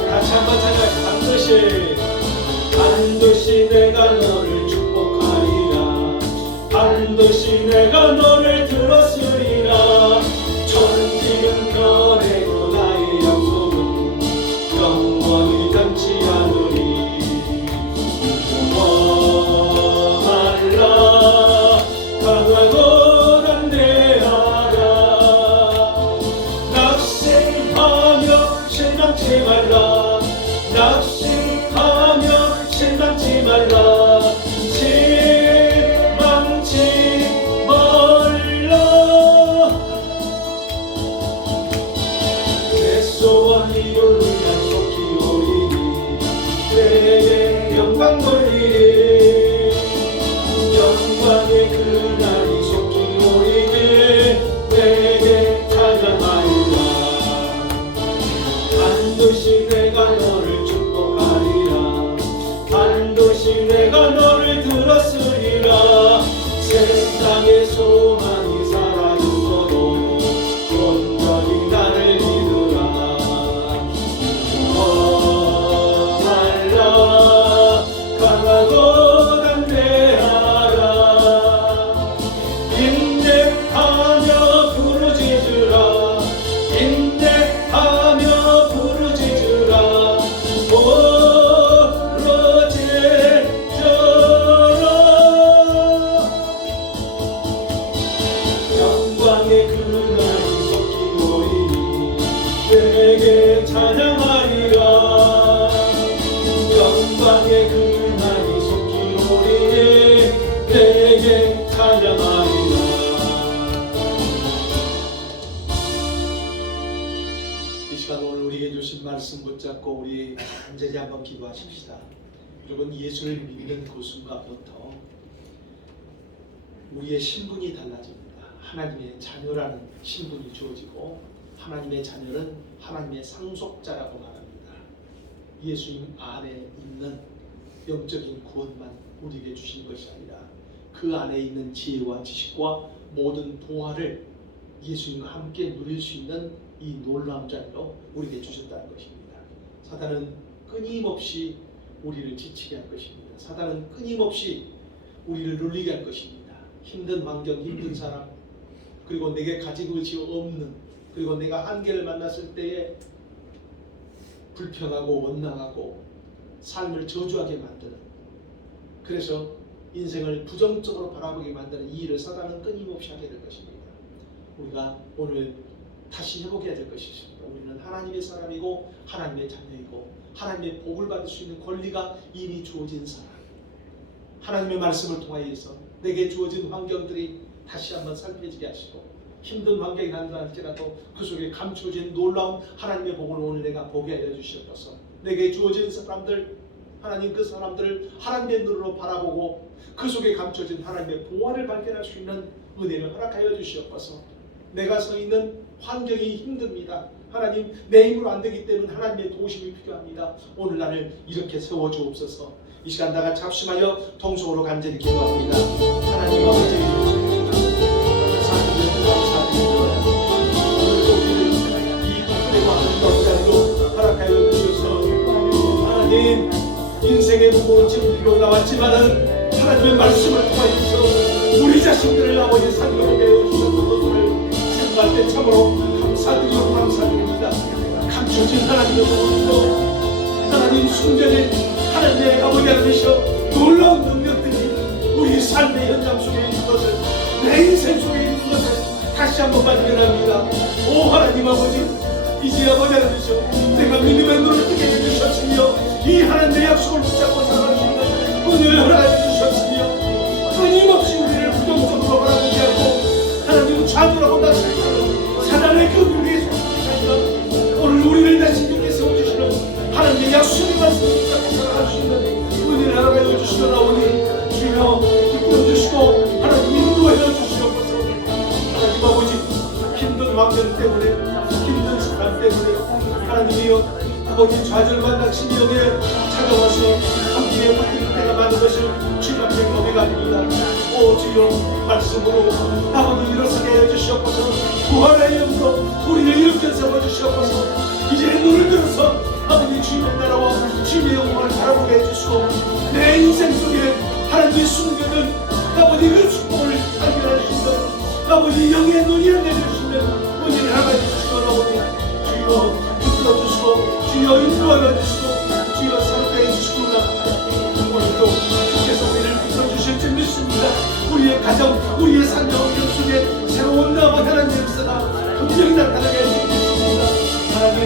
같이 한번 찬양합니다. 반드시 반드시 내가 너를 축복하리라. 반드시 내가 너를 들었으리라. 천지는 변해도 나의 약속은 영원히 변치 않으리. 원하라 강하고 담대하라. 낙심하며 실망치 말라. 낙심하며 주에게 찬양하리라. 이 시간 오늘 우리에게 주신 말씀 붙잡고 우리 간절히 한번 기도하십시다. 여러분, 예수를 믿는 그 순간부터 우리의 신분이 달라집니다. 하나님의 자녀라는 신분이 주어지고 하나님의 자녀는 하나님의 상속자라고 말합니다. 예수님 안에 있는 영적인 구원만 우리에게 주신 것이 아니라 그 안에 있는 지혜와 지식과 모든 보화를 예수님과 함께 누릴 수 있는 이 놀라운 자녀로 우리에게 주셨다는 것입니다. 사단은 끊임없이 우리를 지치게 할 것입니다. 사단은 끊임없이 우리를 눌리게 할 것입니다. 힘든 환경, 힘든 사람, 그리고 내게 가진 것이 없는, 그리고 내가 한계를 만났을 때에 불평하고 원망하고 삶을 저주하게 만드는, 그래서 인생을 부정적으로 바라보게 만드는 이 일을 사단은 끊임없이 하게 될 것입니다. 우리가 오늘 다시 회복해야 될 것이 있습니다. 우리는 하나님의 사람이고 하나님의 자녀이고 하나님의 복을 받을 수 있는 권리가 이미 주어진 사람, 하나님의 말씀을 통하여서 내게 주어진 환경들이 다시 한번 살펴지게 하시고 힘든 환경이 난다 할지라도 그 속에 감춰진 놀라운 하나님의 복을 오늘 내가 보게 하여 주시옵소서. 내게 주어진 사람들, 하나님 그 사람들을 하나님의 눈으로 바라보고 그 속에 감춰진 하나님의 보화를 발견할 수 있는 은혜를 허락하여 주시옵소서. 내가 서 있는 환경이 힘듭니다. 하나님, 내 힘으로 안 되기 때문에 하나님의 도우심이 필요합니다. 오늘 나를 이렇게 세워주옵소서. 이 시간 다 같이 합심하여 통성으로 간절히 기도합니다. 하나님 아버지, 감사드립니다. 오늘도 우리를 이 복음과 아름다운 자리로 허락하여 주셔서 하나님, 인생의 무거운 짐을 들고 나왔지만은 하나님의 말씀을 통하여서 우리 자신들을 아버지 살펴보게 해주셨던 것을 생각할 때 참으로 감사드리고 감사드립니다. 감춰진 하나님의 복음도 하나님 숨겨진 하나님의 아버지 안에서 놀라운 능력들이 우리 삶의 현장 속에 있는 것을, 내 인생 속에 있는 것을 다시 한번 발견합니다. 오 하나님 아버지, 이제 아버지 안에서 내가 믿음의 눈을 뜨게 해주셨으며 이 하나님의 약속을 붙잡고 살아갈 수 있는 은혜를 허락해 주셨으며 끊임없이 우리를 부정적으로 바라보게 하고 하나님 좌절하고 나서는 사단의 그 무리에 속하지 않는 오늘 우리를 다시 믿게 세워주시는 하나님의 약속의 말씀을 붙잡고 살아갈 수 있는 은혜를 허락해 주시더라오니 주여 이끌어주시고 하나님 인도하여 주시옵소서. 하나님 아버지, 힘든 환경 때문에 힘든 시간 때문에 하나님이여 아버지 좌절과 낙심형에 찾아와서 함께 바뀌는 때가 많은 것을 주님 앞에 고백합니다. 오 주여, 말씀으로 아버지 일어서게 해주시옵소서. 부활의 영으로 우리를 일으켜 세워주시옵소서. 이제 눈을 들어서 아버지 주님의 나라와 주님의 영광을 바라보게 해주시고 내 인생 속에 하나님의 숨겨둔 아버지 그 축복을 발견할 수 있는 아버지 영의 눈이 내려주시면 은혜를 하나님 주시오라오니 주여 주시고 주여 인도하여 주시고 주여 사랑해 주시구나. 오늘도 주께서 우리를 붙여주실 줄 믿습니다. 우리의 가정, 우리의 삶의 환경 속에 새로운 나와 하나님의 역사가 분명히 나타나게 해주십니다. 하나님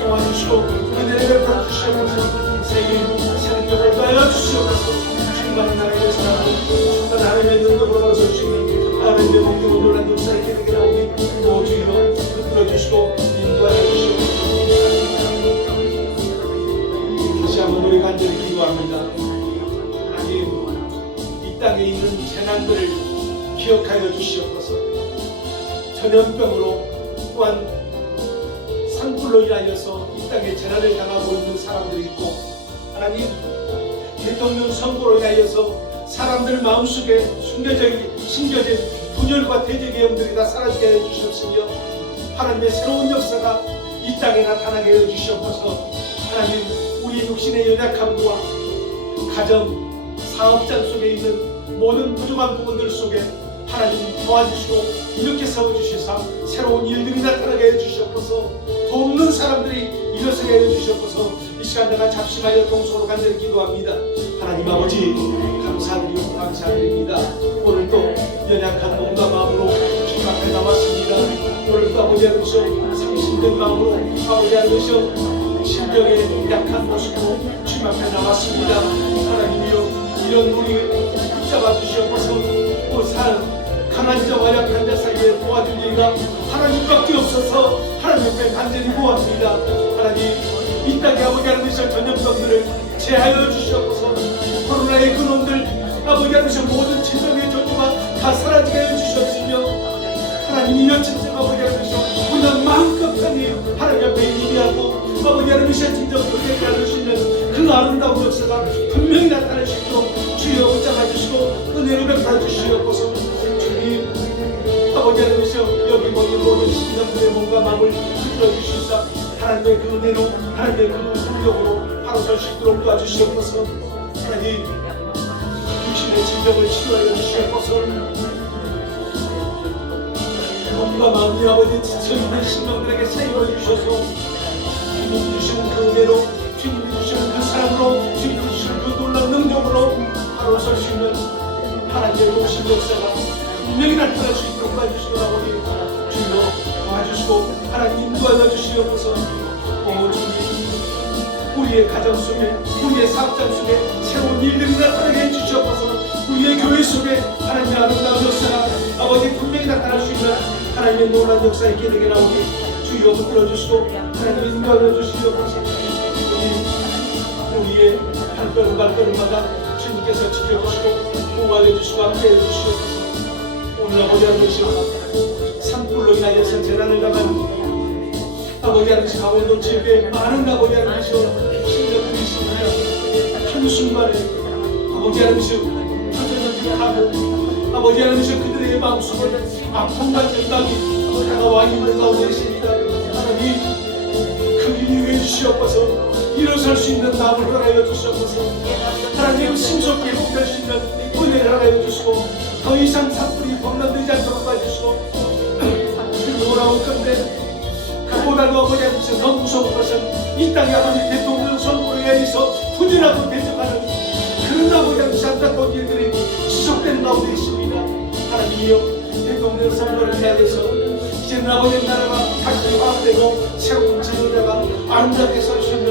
도와주시고 은혜를 베풀어주시옵소서. 세계 생명을 다하여 주시옵소서. 주님만의 나라의 사랑을 주님만 하나님의 능력으로 벌어주시는 하나님의 복음으로 놀란 역사에 되게 나오니 오 주여 붙들어주시고 인도하여 주시옵소서. 다시 한번 우리 간절히 기도합니다. 하나님, 이 땅에 있는 재난들을 기억하여 주시옵소서. 전염병으로 또한 산불로 인하여서 이 땅에 재난을 당하고 있는 사람들이 있고 하나님, 대통령 선거로 인하여서 사람들 마음속에 심겨진 분열과 대적의 영들이 다 사라지게 해주셨으며 하나님의 새로운 역사가 이 땅에 나타나게 해주시옵소서. 하나님, 우리 육신의 연약함과 가정, 사업장 속에 있는 모든 부족한 부분들 속에 하나님 도와주시고 이렇게 세워주시사 새로운 일들이 나타나게 해주시옵소서. 돕는 사람들이 일어서게 해주시옵소서. 이 시간 내가 잡심하여 동서로 간절히 기도합니다. 하나님 아버지, 감사드리고 감사드립니다. 오늘도 연약한 몸과 마음으로 주님 앞에 나왔습니다. 오늘도 아버지 하면서 상심된 마음으로 아버지 하면서 신령의 약한 모습으로 주님 앞에 나왔습니다. 하나님이여, 이런 우리 붙잡아 주시옵소서. 도와줄 이가 하나님밖에 없어서 하나님 앞에 간절히 구합니다. 하나님, 이 땅에 아버지 하나님 전염병들을 제하여 주시옵소서. 코로나의 근원들 아버지 하나님 모든 질병의 전조가 다 사라지게 해 주시옵시며, 하나님 이 여친들 아버지 하나님 우리가 마음껏 하나님 앞에 예배하고 아버지 하나님 진정되게 가르치는 그 아름다운 역사가 분명히 나타날 수 있도록 주여 붙잡아 주시고 은혜를 베풀어 주시옵소서. 주님 아버지 하나님 여기 모인 모든 신령들의 몸과 마음을 흔들어 주시사 하나님의 그 은혜로 하나님의 그 능력으로 바로 설 수 있도록 도와주시옵소서. 하나님 육신의 질병을 치료하여 주시옵소서. 몸과 마음이 아버지 지쳐있는 신령들에게 사용해 주셔서 주님 주시는 그 은혜로, 주님 주시는 그 사랑으로, 주님 주시는 그 놀라운 능력으로 바로 설 수 있는 하나님의 욕심 역사가 분명히 나타날 수 있도록 도와주시더라고니 주여 도와주시고 하나님 인도하여 주시옵소서. 주님 우리의 가정 속에, 우리의 사업장 속에 새로운 일들이 나타나게 해주시옵소서. 우리의 교회 속에 하나님의 아름다운 역사가 아버지 분명히 나타날 수 있는 하나님의 놀라운 역사 있게 되게 나오니 주여 붙들어 주시고 하나님 인도하여 주시옵소서. 우리의 발걸음 발걸음마다 주님께서 지켜주시고 보호하여 주시고 함께해 주시옵소서. 오늘 아버지 하나님 산불로 인하여서 재난을 당한 아버지 하나님 강원도 지역에 많은 아버지 하나님 신령들이 있습니다. 한순간에 아버지 하나님 터져서 하고 아버지 하나님 그들의 마음속에 아픔과 절망이 다가와 있는 가운데 있습니다. 하나님 그 인유해 주시옵소서. 일어설 수 있는 마음을 허락하여 주시옵소서. 하나님 심속히 회복할 수 있는 은혜를 허락하여 주시고 더 이상 산불이 범람되지 않도록 봐주시고 그 놀라운 건데 그보다도 아버지 하나님 더 무서운 것은 이 땅의 아버지 대통령 선거에 의해서 후진하고 대적하는 그런 아버지 하나님 안타까운 일들이 지속되는 가운데 있습니다. 하나님이여 대통령 선거를 위하여서 이제는 아버지 나라가 다시 화합되고 새로운 지도자가 아름답게 설 수 있는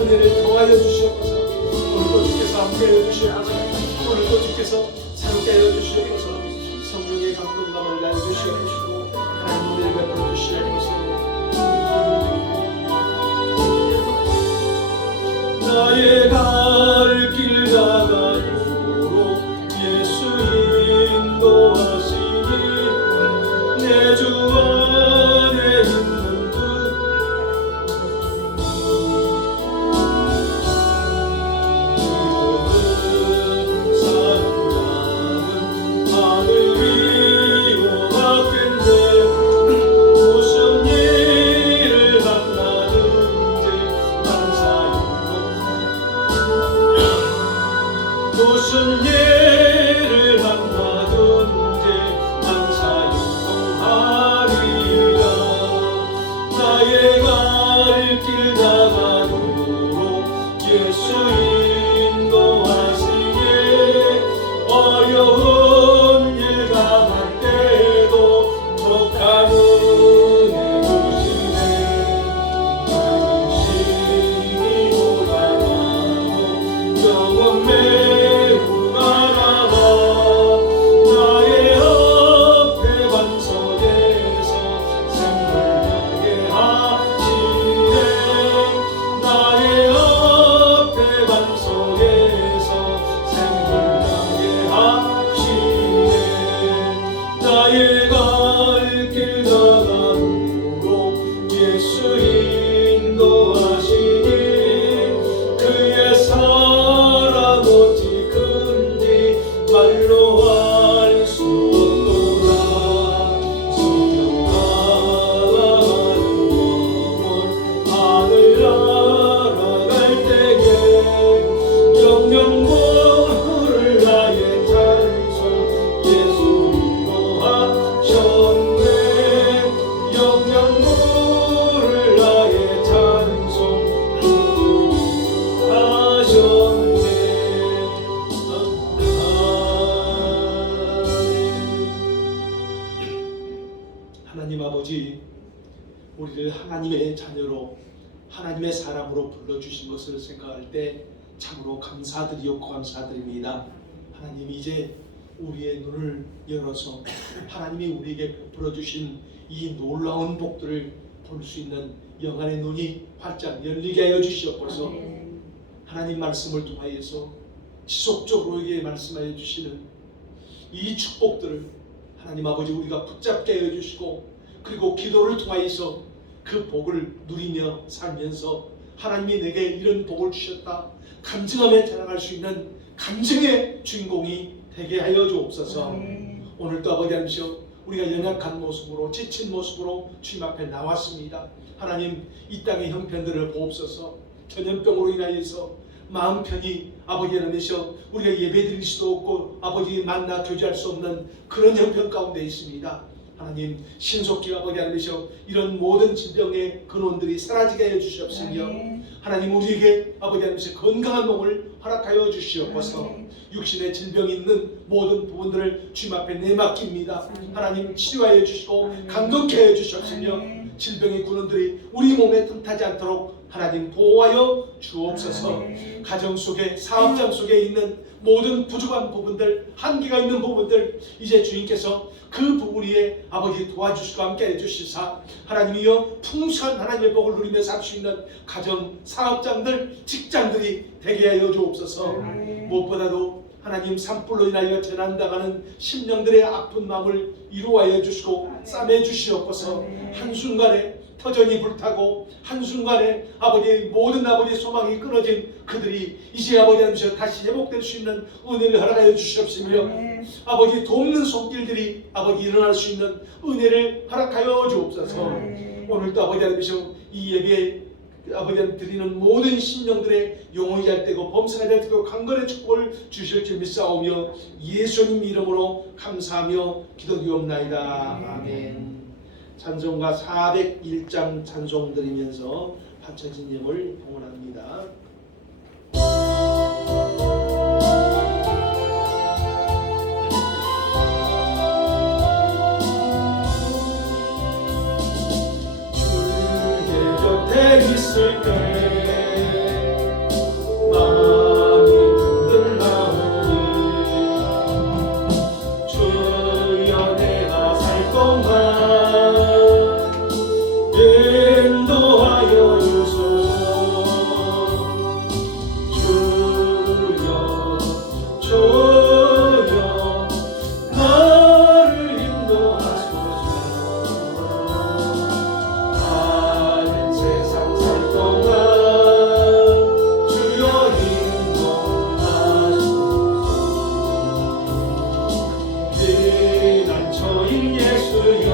은혜를 더하여 주시옵소서. 오늘도 주께서 함께하여 주시옵소서. 오늘도 주께서 새롭게 하여 주시옵소서. 성령의 감동감을 가해 주시옵소서. 하나님 은혜를 베풀어 주시옵소서. 나의 갈 길 나가도록 예수 인도하시니 내 주 안에 있는 그 사는 자는 하늘 위로 받겠네. 무슨 일을 만나든지 무슨 일을 만나든지 항상 용하리라. 나의 갈 길 나가도록 예수 인도하시니 어려운 일 당할 때도 독한 은혜 주시네. 당신이 고단하고 영원 매우 가라다. 나의 앞에 반석에서 샘물나게 하시네. 나의 앞에 반석에서 샘물나게 하시네. 나의 갈 길 나가도록 예수 인도하시니 그의 사랑 어찌 큰지 말로 알 수 없도다. 성령하는 영혼 하늘 날아갈 때에 영영 모를 나의 찬송 예수 인도하셨네. 영영 모를 나의 찬송 하셨네. 하나님 아버지, 우리를 하나님의 자녀로 하나님의 사람으로 불러주신 것을 생각할 때 참으로 감사드리옵고 감사드립니다. 하나님 이제 우리의 눈을 열어서 하나님이 우리에게 베풀어 주신 이 놀라운 복들을 볼 수 있는 영안의 눈이 활짝 열리게 하여 주시옵소서. 하나님 말씀을 통하여서 지속적으로 우리에게 말씀하여 주시는 이 축복들을 하나님 아버지 우리가 붙잡게 하여 주시고, 그리고 기도를 통하여서 그 복을 누리며 살면서 하나님이 내게 이런 복을 주셨다 간증하며 자랑할 수 있는 간증의 주인공이 되게 하여 주옵소서. 오늘도 아버지 하나님, 우리가 연약한 모습으로 지친 모습으로 주님 앞에 나왔습니다. 하나님, 이 땅의 형편들을 보옵소서. 전염병으로 인하여서 마음 편히 아버지 하나님 우리가 예배드릴 수도 없고 아버지 만나 교제할 수 없는 그런 형편 가운데 있습니다. 하나님, 신속히 아버지 하나님 이런 모든 질병의 근원들이 사라지게 해 주시옵시며, 하나님 우리에게 아버지 하나님 건강한 몸을 허락하여 주시옵소서. 육신의 질병이 있는 모든 부분들을 주님 앞에 내맡깁니다. 하나님 치료하여 주시고 강건케 해 주시옵시며, 질병의 근원들이 우리 몸에 틈타지 않도록 하나님 보호하여 주옵소서. 가정 속에, 사업장 속에 있는 모든 부족한 부분들, 한계가 있는 부분들, 이제 주님께서 그 부분 위에 아버지 도와주시고 함께 해주시사 하나님이여 풍성한 하나님의 복을 누리며 살 수 있는 가정, 사업장들, 직장들이 되게 하여 주옵소서. 무엇보다도 하나님 산불로 인하여 재난당하는 심령들의 아픈 마음을 위로하여 주시고 싸매 주시옵소서. 한순간에 터전이 불타고 한순간에 아버지의 모든 아버지의 소망이 끊어진 그들이 이제 아버지 하면서 다시 회복될 수 있는 은혜를 허락하여 주시옵시며, 아버지 돕는 손길들이 아버지 일어날 수 있는 은혜를 허락하여 주옵소서. 오늘도 아버지 하나님 이 예배에 아버지 하나님 드리는 모든 심령들의 영혼이 잘되고 범사가 잘되고 강건의 축복을 주실 줄 믿사오며 예수님 이름으로 감사하며 기도드리옵나이다. 아멘. 찬송가 401장 찬송 드리면서 받쳐진 예물 봉헌합니다. 주의 곁에 있을 때 마음이 든든하오니, 주여 내가 살 동안 인도하여 주소서. 주여 주여 나를 인도하소서. 나는 세상 살 동안 주여 인도하소서. 피난처인 예수여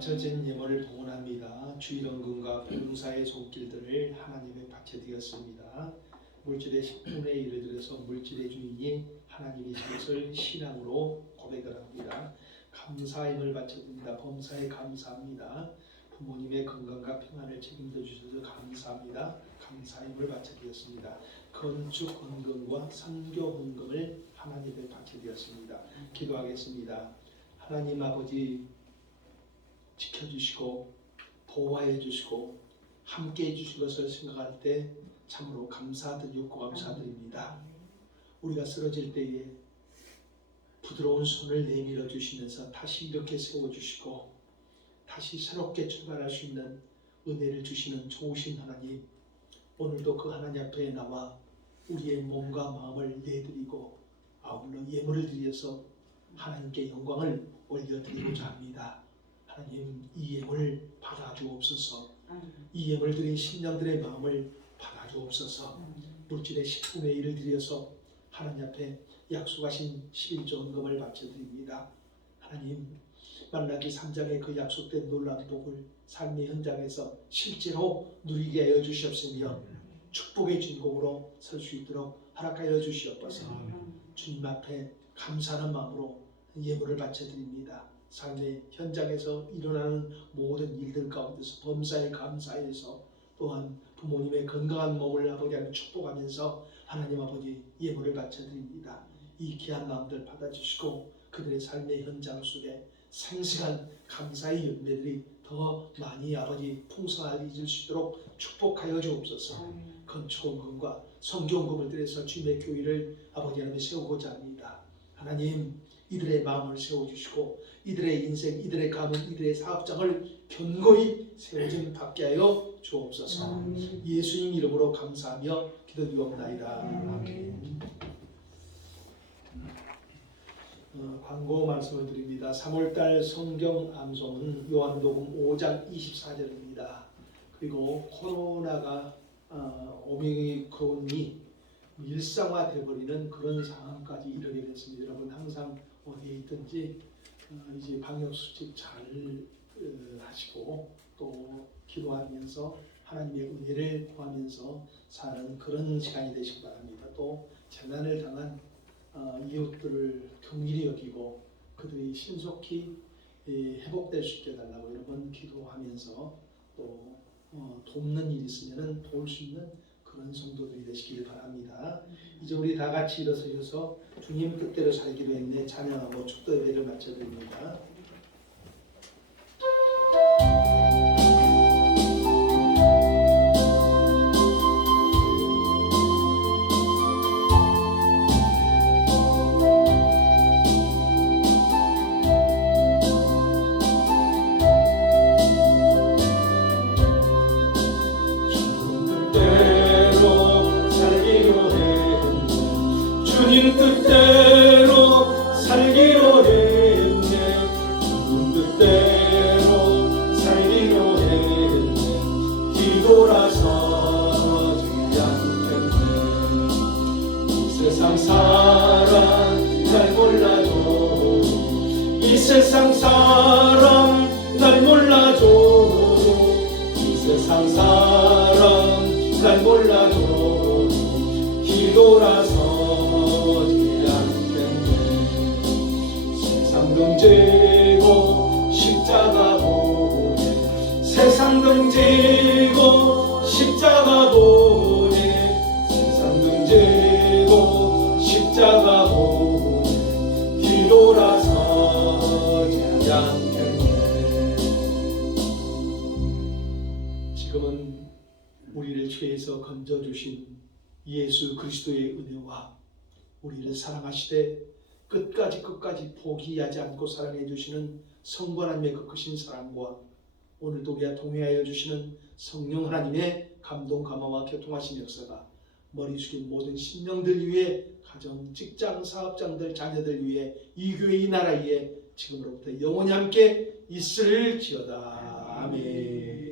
바쳐진 예물을 봉헌합니다. 주일원금과 봉사의 손길들을 하나님에 바쳐드렸습니다. 물질의 10분의 1을 들여서 물질의 주인이 하나님이신 것을 신앙으로 고백을 합니다. 감사임을 바쳐드립니다. 범사에 감사합니다. 부모님의 건강과 평안을 책임져 주셔서 감사합니다. 감사임을 바쳐드렸습니다. 건축 헌금과 선교 헌금을 하나님에 바쳐드렸습니다. 기도하겠습니다. 하나님 아버지, 지켜주시고 보호해 주시고 함께 해주신 것을 생각할 때 참으로 감사드리고 감사드립니다. 우리가 쓰러질 때에 부드러운 손을 내밀어 주시면서 다시 이렇게 세워주시고 다시 새롭게 출발할 수 있는 은혜를 주시는 좋으신 하나님, 오늘도 그 하나님 앞에 나와 우리의 몸과 마음을 내드리고 아울러 예물을 드려서 하나님께 영광을 올려드리고자 합니다. 하나님, 이 예물 받아주옵소서. 이 예물 드린 신령들의 마음을 받아주옵소서. 물질의 10분의 1을 드려서 하나님 앞에 약속하신 11조 헌금을 바쳐드립니다. 하나님, 말라기 3장의 그 약속된 놀라운 복을 삶의 현장에서 실제로 누리게 하여 주시옵으며 축복의 주인공으로 설 수 있도록 허락하여 주시옵소서. 주님 앞에 감사하는 마음으로 예물을 바쳐드립니다. 삶의 현장에서 일어나는 모든 일들 가운데서 범사에 감사해서 또한 부모님의 건강한 몸을 아버지 하나님 축복하면서 하나님 아버지 예물을 바쳐드립니다. 이 귀한 마음들 받아주시고 그들의 삶의 현장 속에 생생한 감사의 열매들이 더 많이 아버지 풍성하게 잊을 수 있도록 축복하여 주옵소서. 건축원금과 성경금을 들여서 주님의 교회를 아버지 하나님이 세우고자 합니다. 하나님, 이들의 마음을 세워주시고 이들의 인생, 이들의 가문, 이들의 사업장을 견고히 세워진 받게 하여 주옵소서. 예수님 이름으로 감사하며 기도드리옵나이다. 아멘. 광고 말씀을 드립니다. 3월달 성경 암송은 요한복음 5장 24절입니다. 그리고 코로나가 오미크론이 일상화돼 버리는 그런 상황까지 이르게 됐습니다. 여러분 항상 어디에 있든지 이제 방역 수칙 잘 하시고 또 기도하면서 하나님의 은혜를 구하면서 사는 그런 시간이 되시기 바랍니다. 또 재난을 당한 이웃들을 긍휼히 여기고 그들이 신속히 회복될 수 있게 해달라고 여러분 기도하면서 또 돕는 일이 있으면 도울 수 있는 그런 성도들이 되시길 바랍니다. 이제 우리 다 같이 일어서셔서 주님 뜻대로 살기로 했네 찬양하고 축도 예배를 마쳐드립니다. 주님 뜻대로 살기로 했네. 주님 뜻대로 살기로 했네. 뒤돌아서지 않겠네. 이 세상 사람 날 몰라도 이 세상 사람 날 몰라도 이 세상 사람 날 몰라도 뒤돌아서 등지고 십자가 보내 세상 등지고 십자가 보내 세상 등지고 십자가 보내 뒤돌아서지 않겠네. 지금은 우리를 죄에서 건져주신 예수 그리스도의 은혜와 우리를 사랑하시되 끝까지 포기하지 않고 사랑해 주시는 성부 하나님의 그 크신 사랑과 오늘도 우리와 동행하여 주시는 성령 하나님의 감동 감화와 교통하신 역사가 머리 숙인 모든 신령들 위해 가정, 직장, 사업장들, 자녀들 위해 이 교회 이 나라 위에 지금으로부터 영원히 함께 있을지어다. 아멘.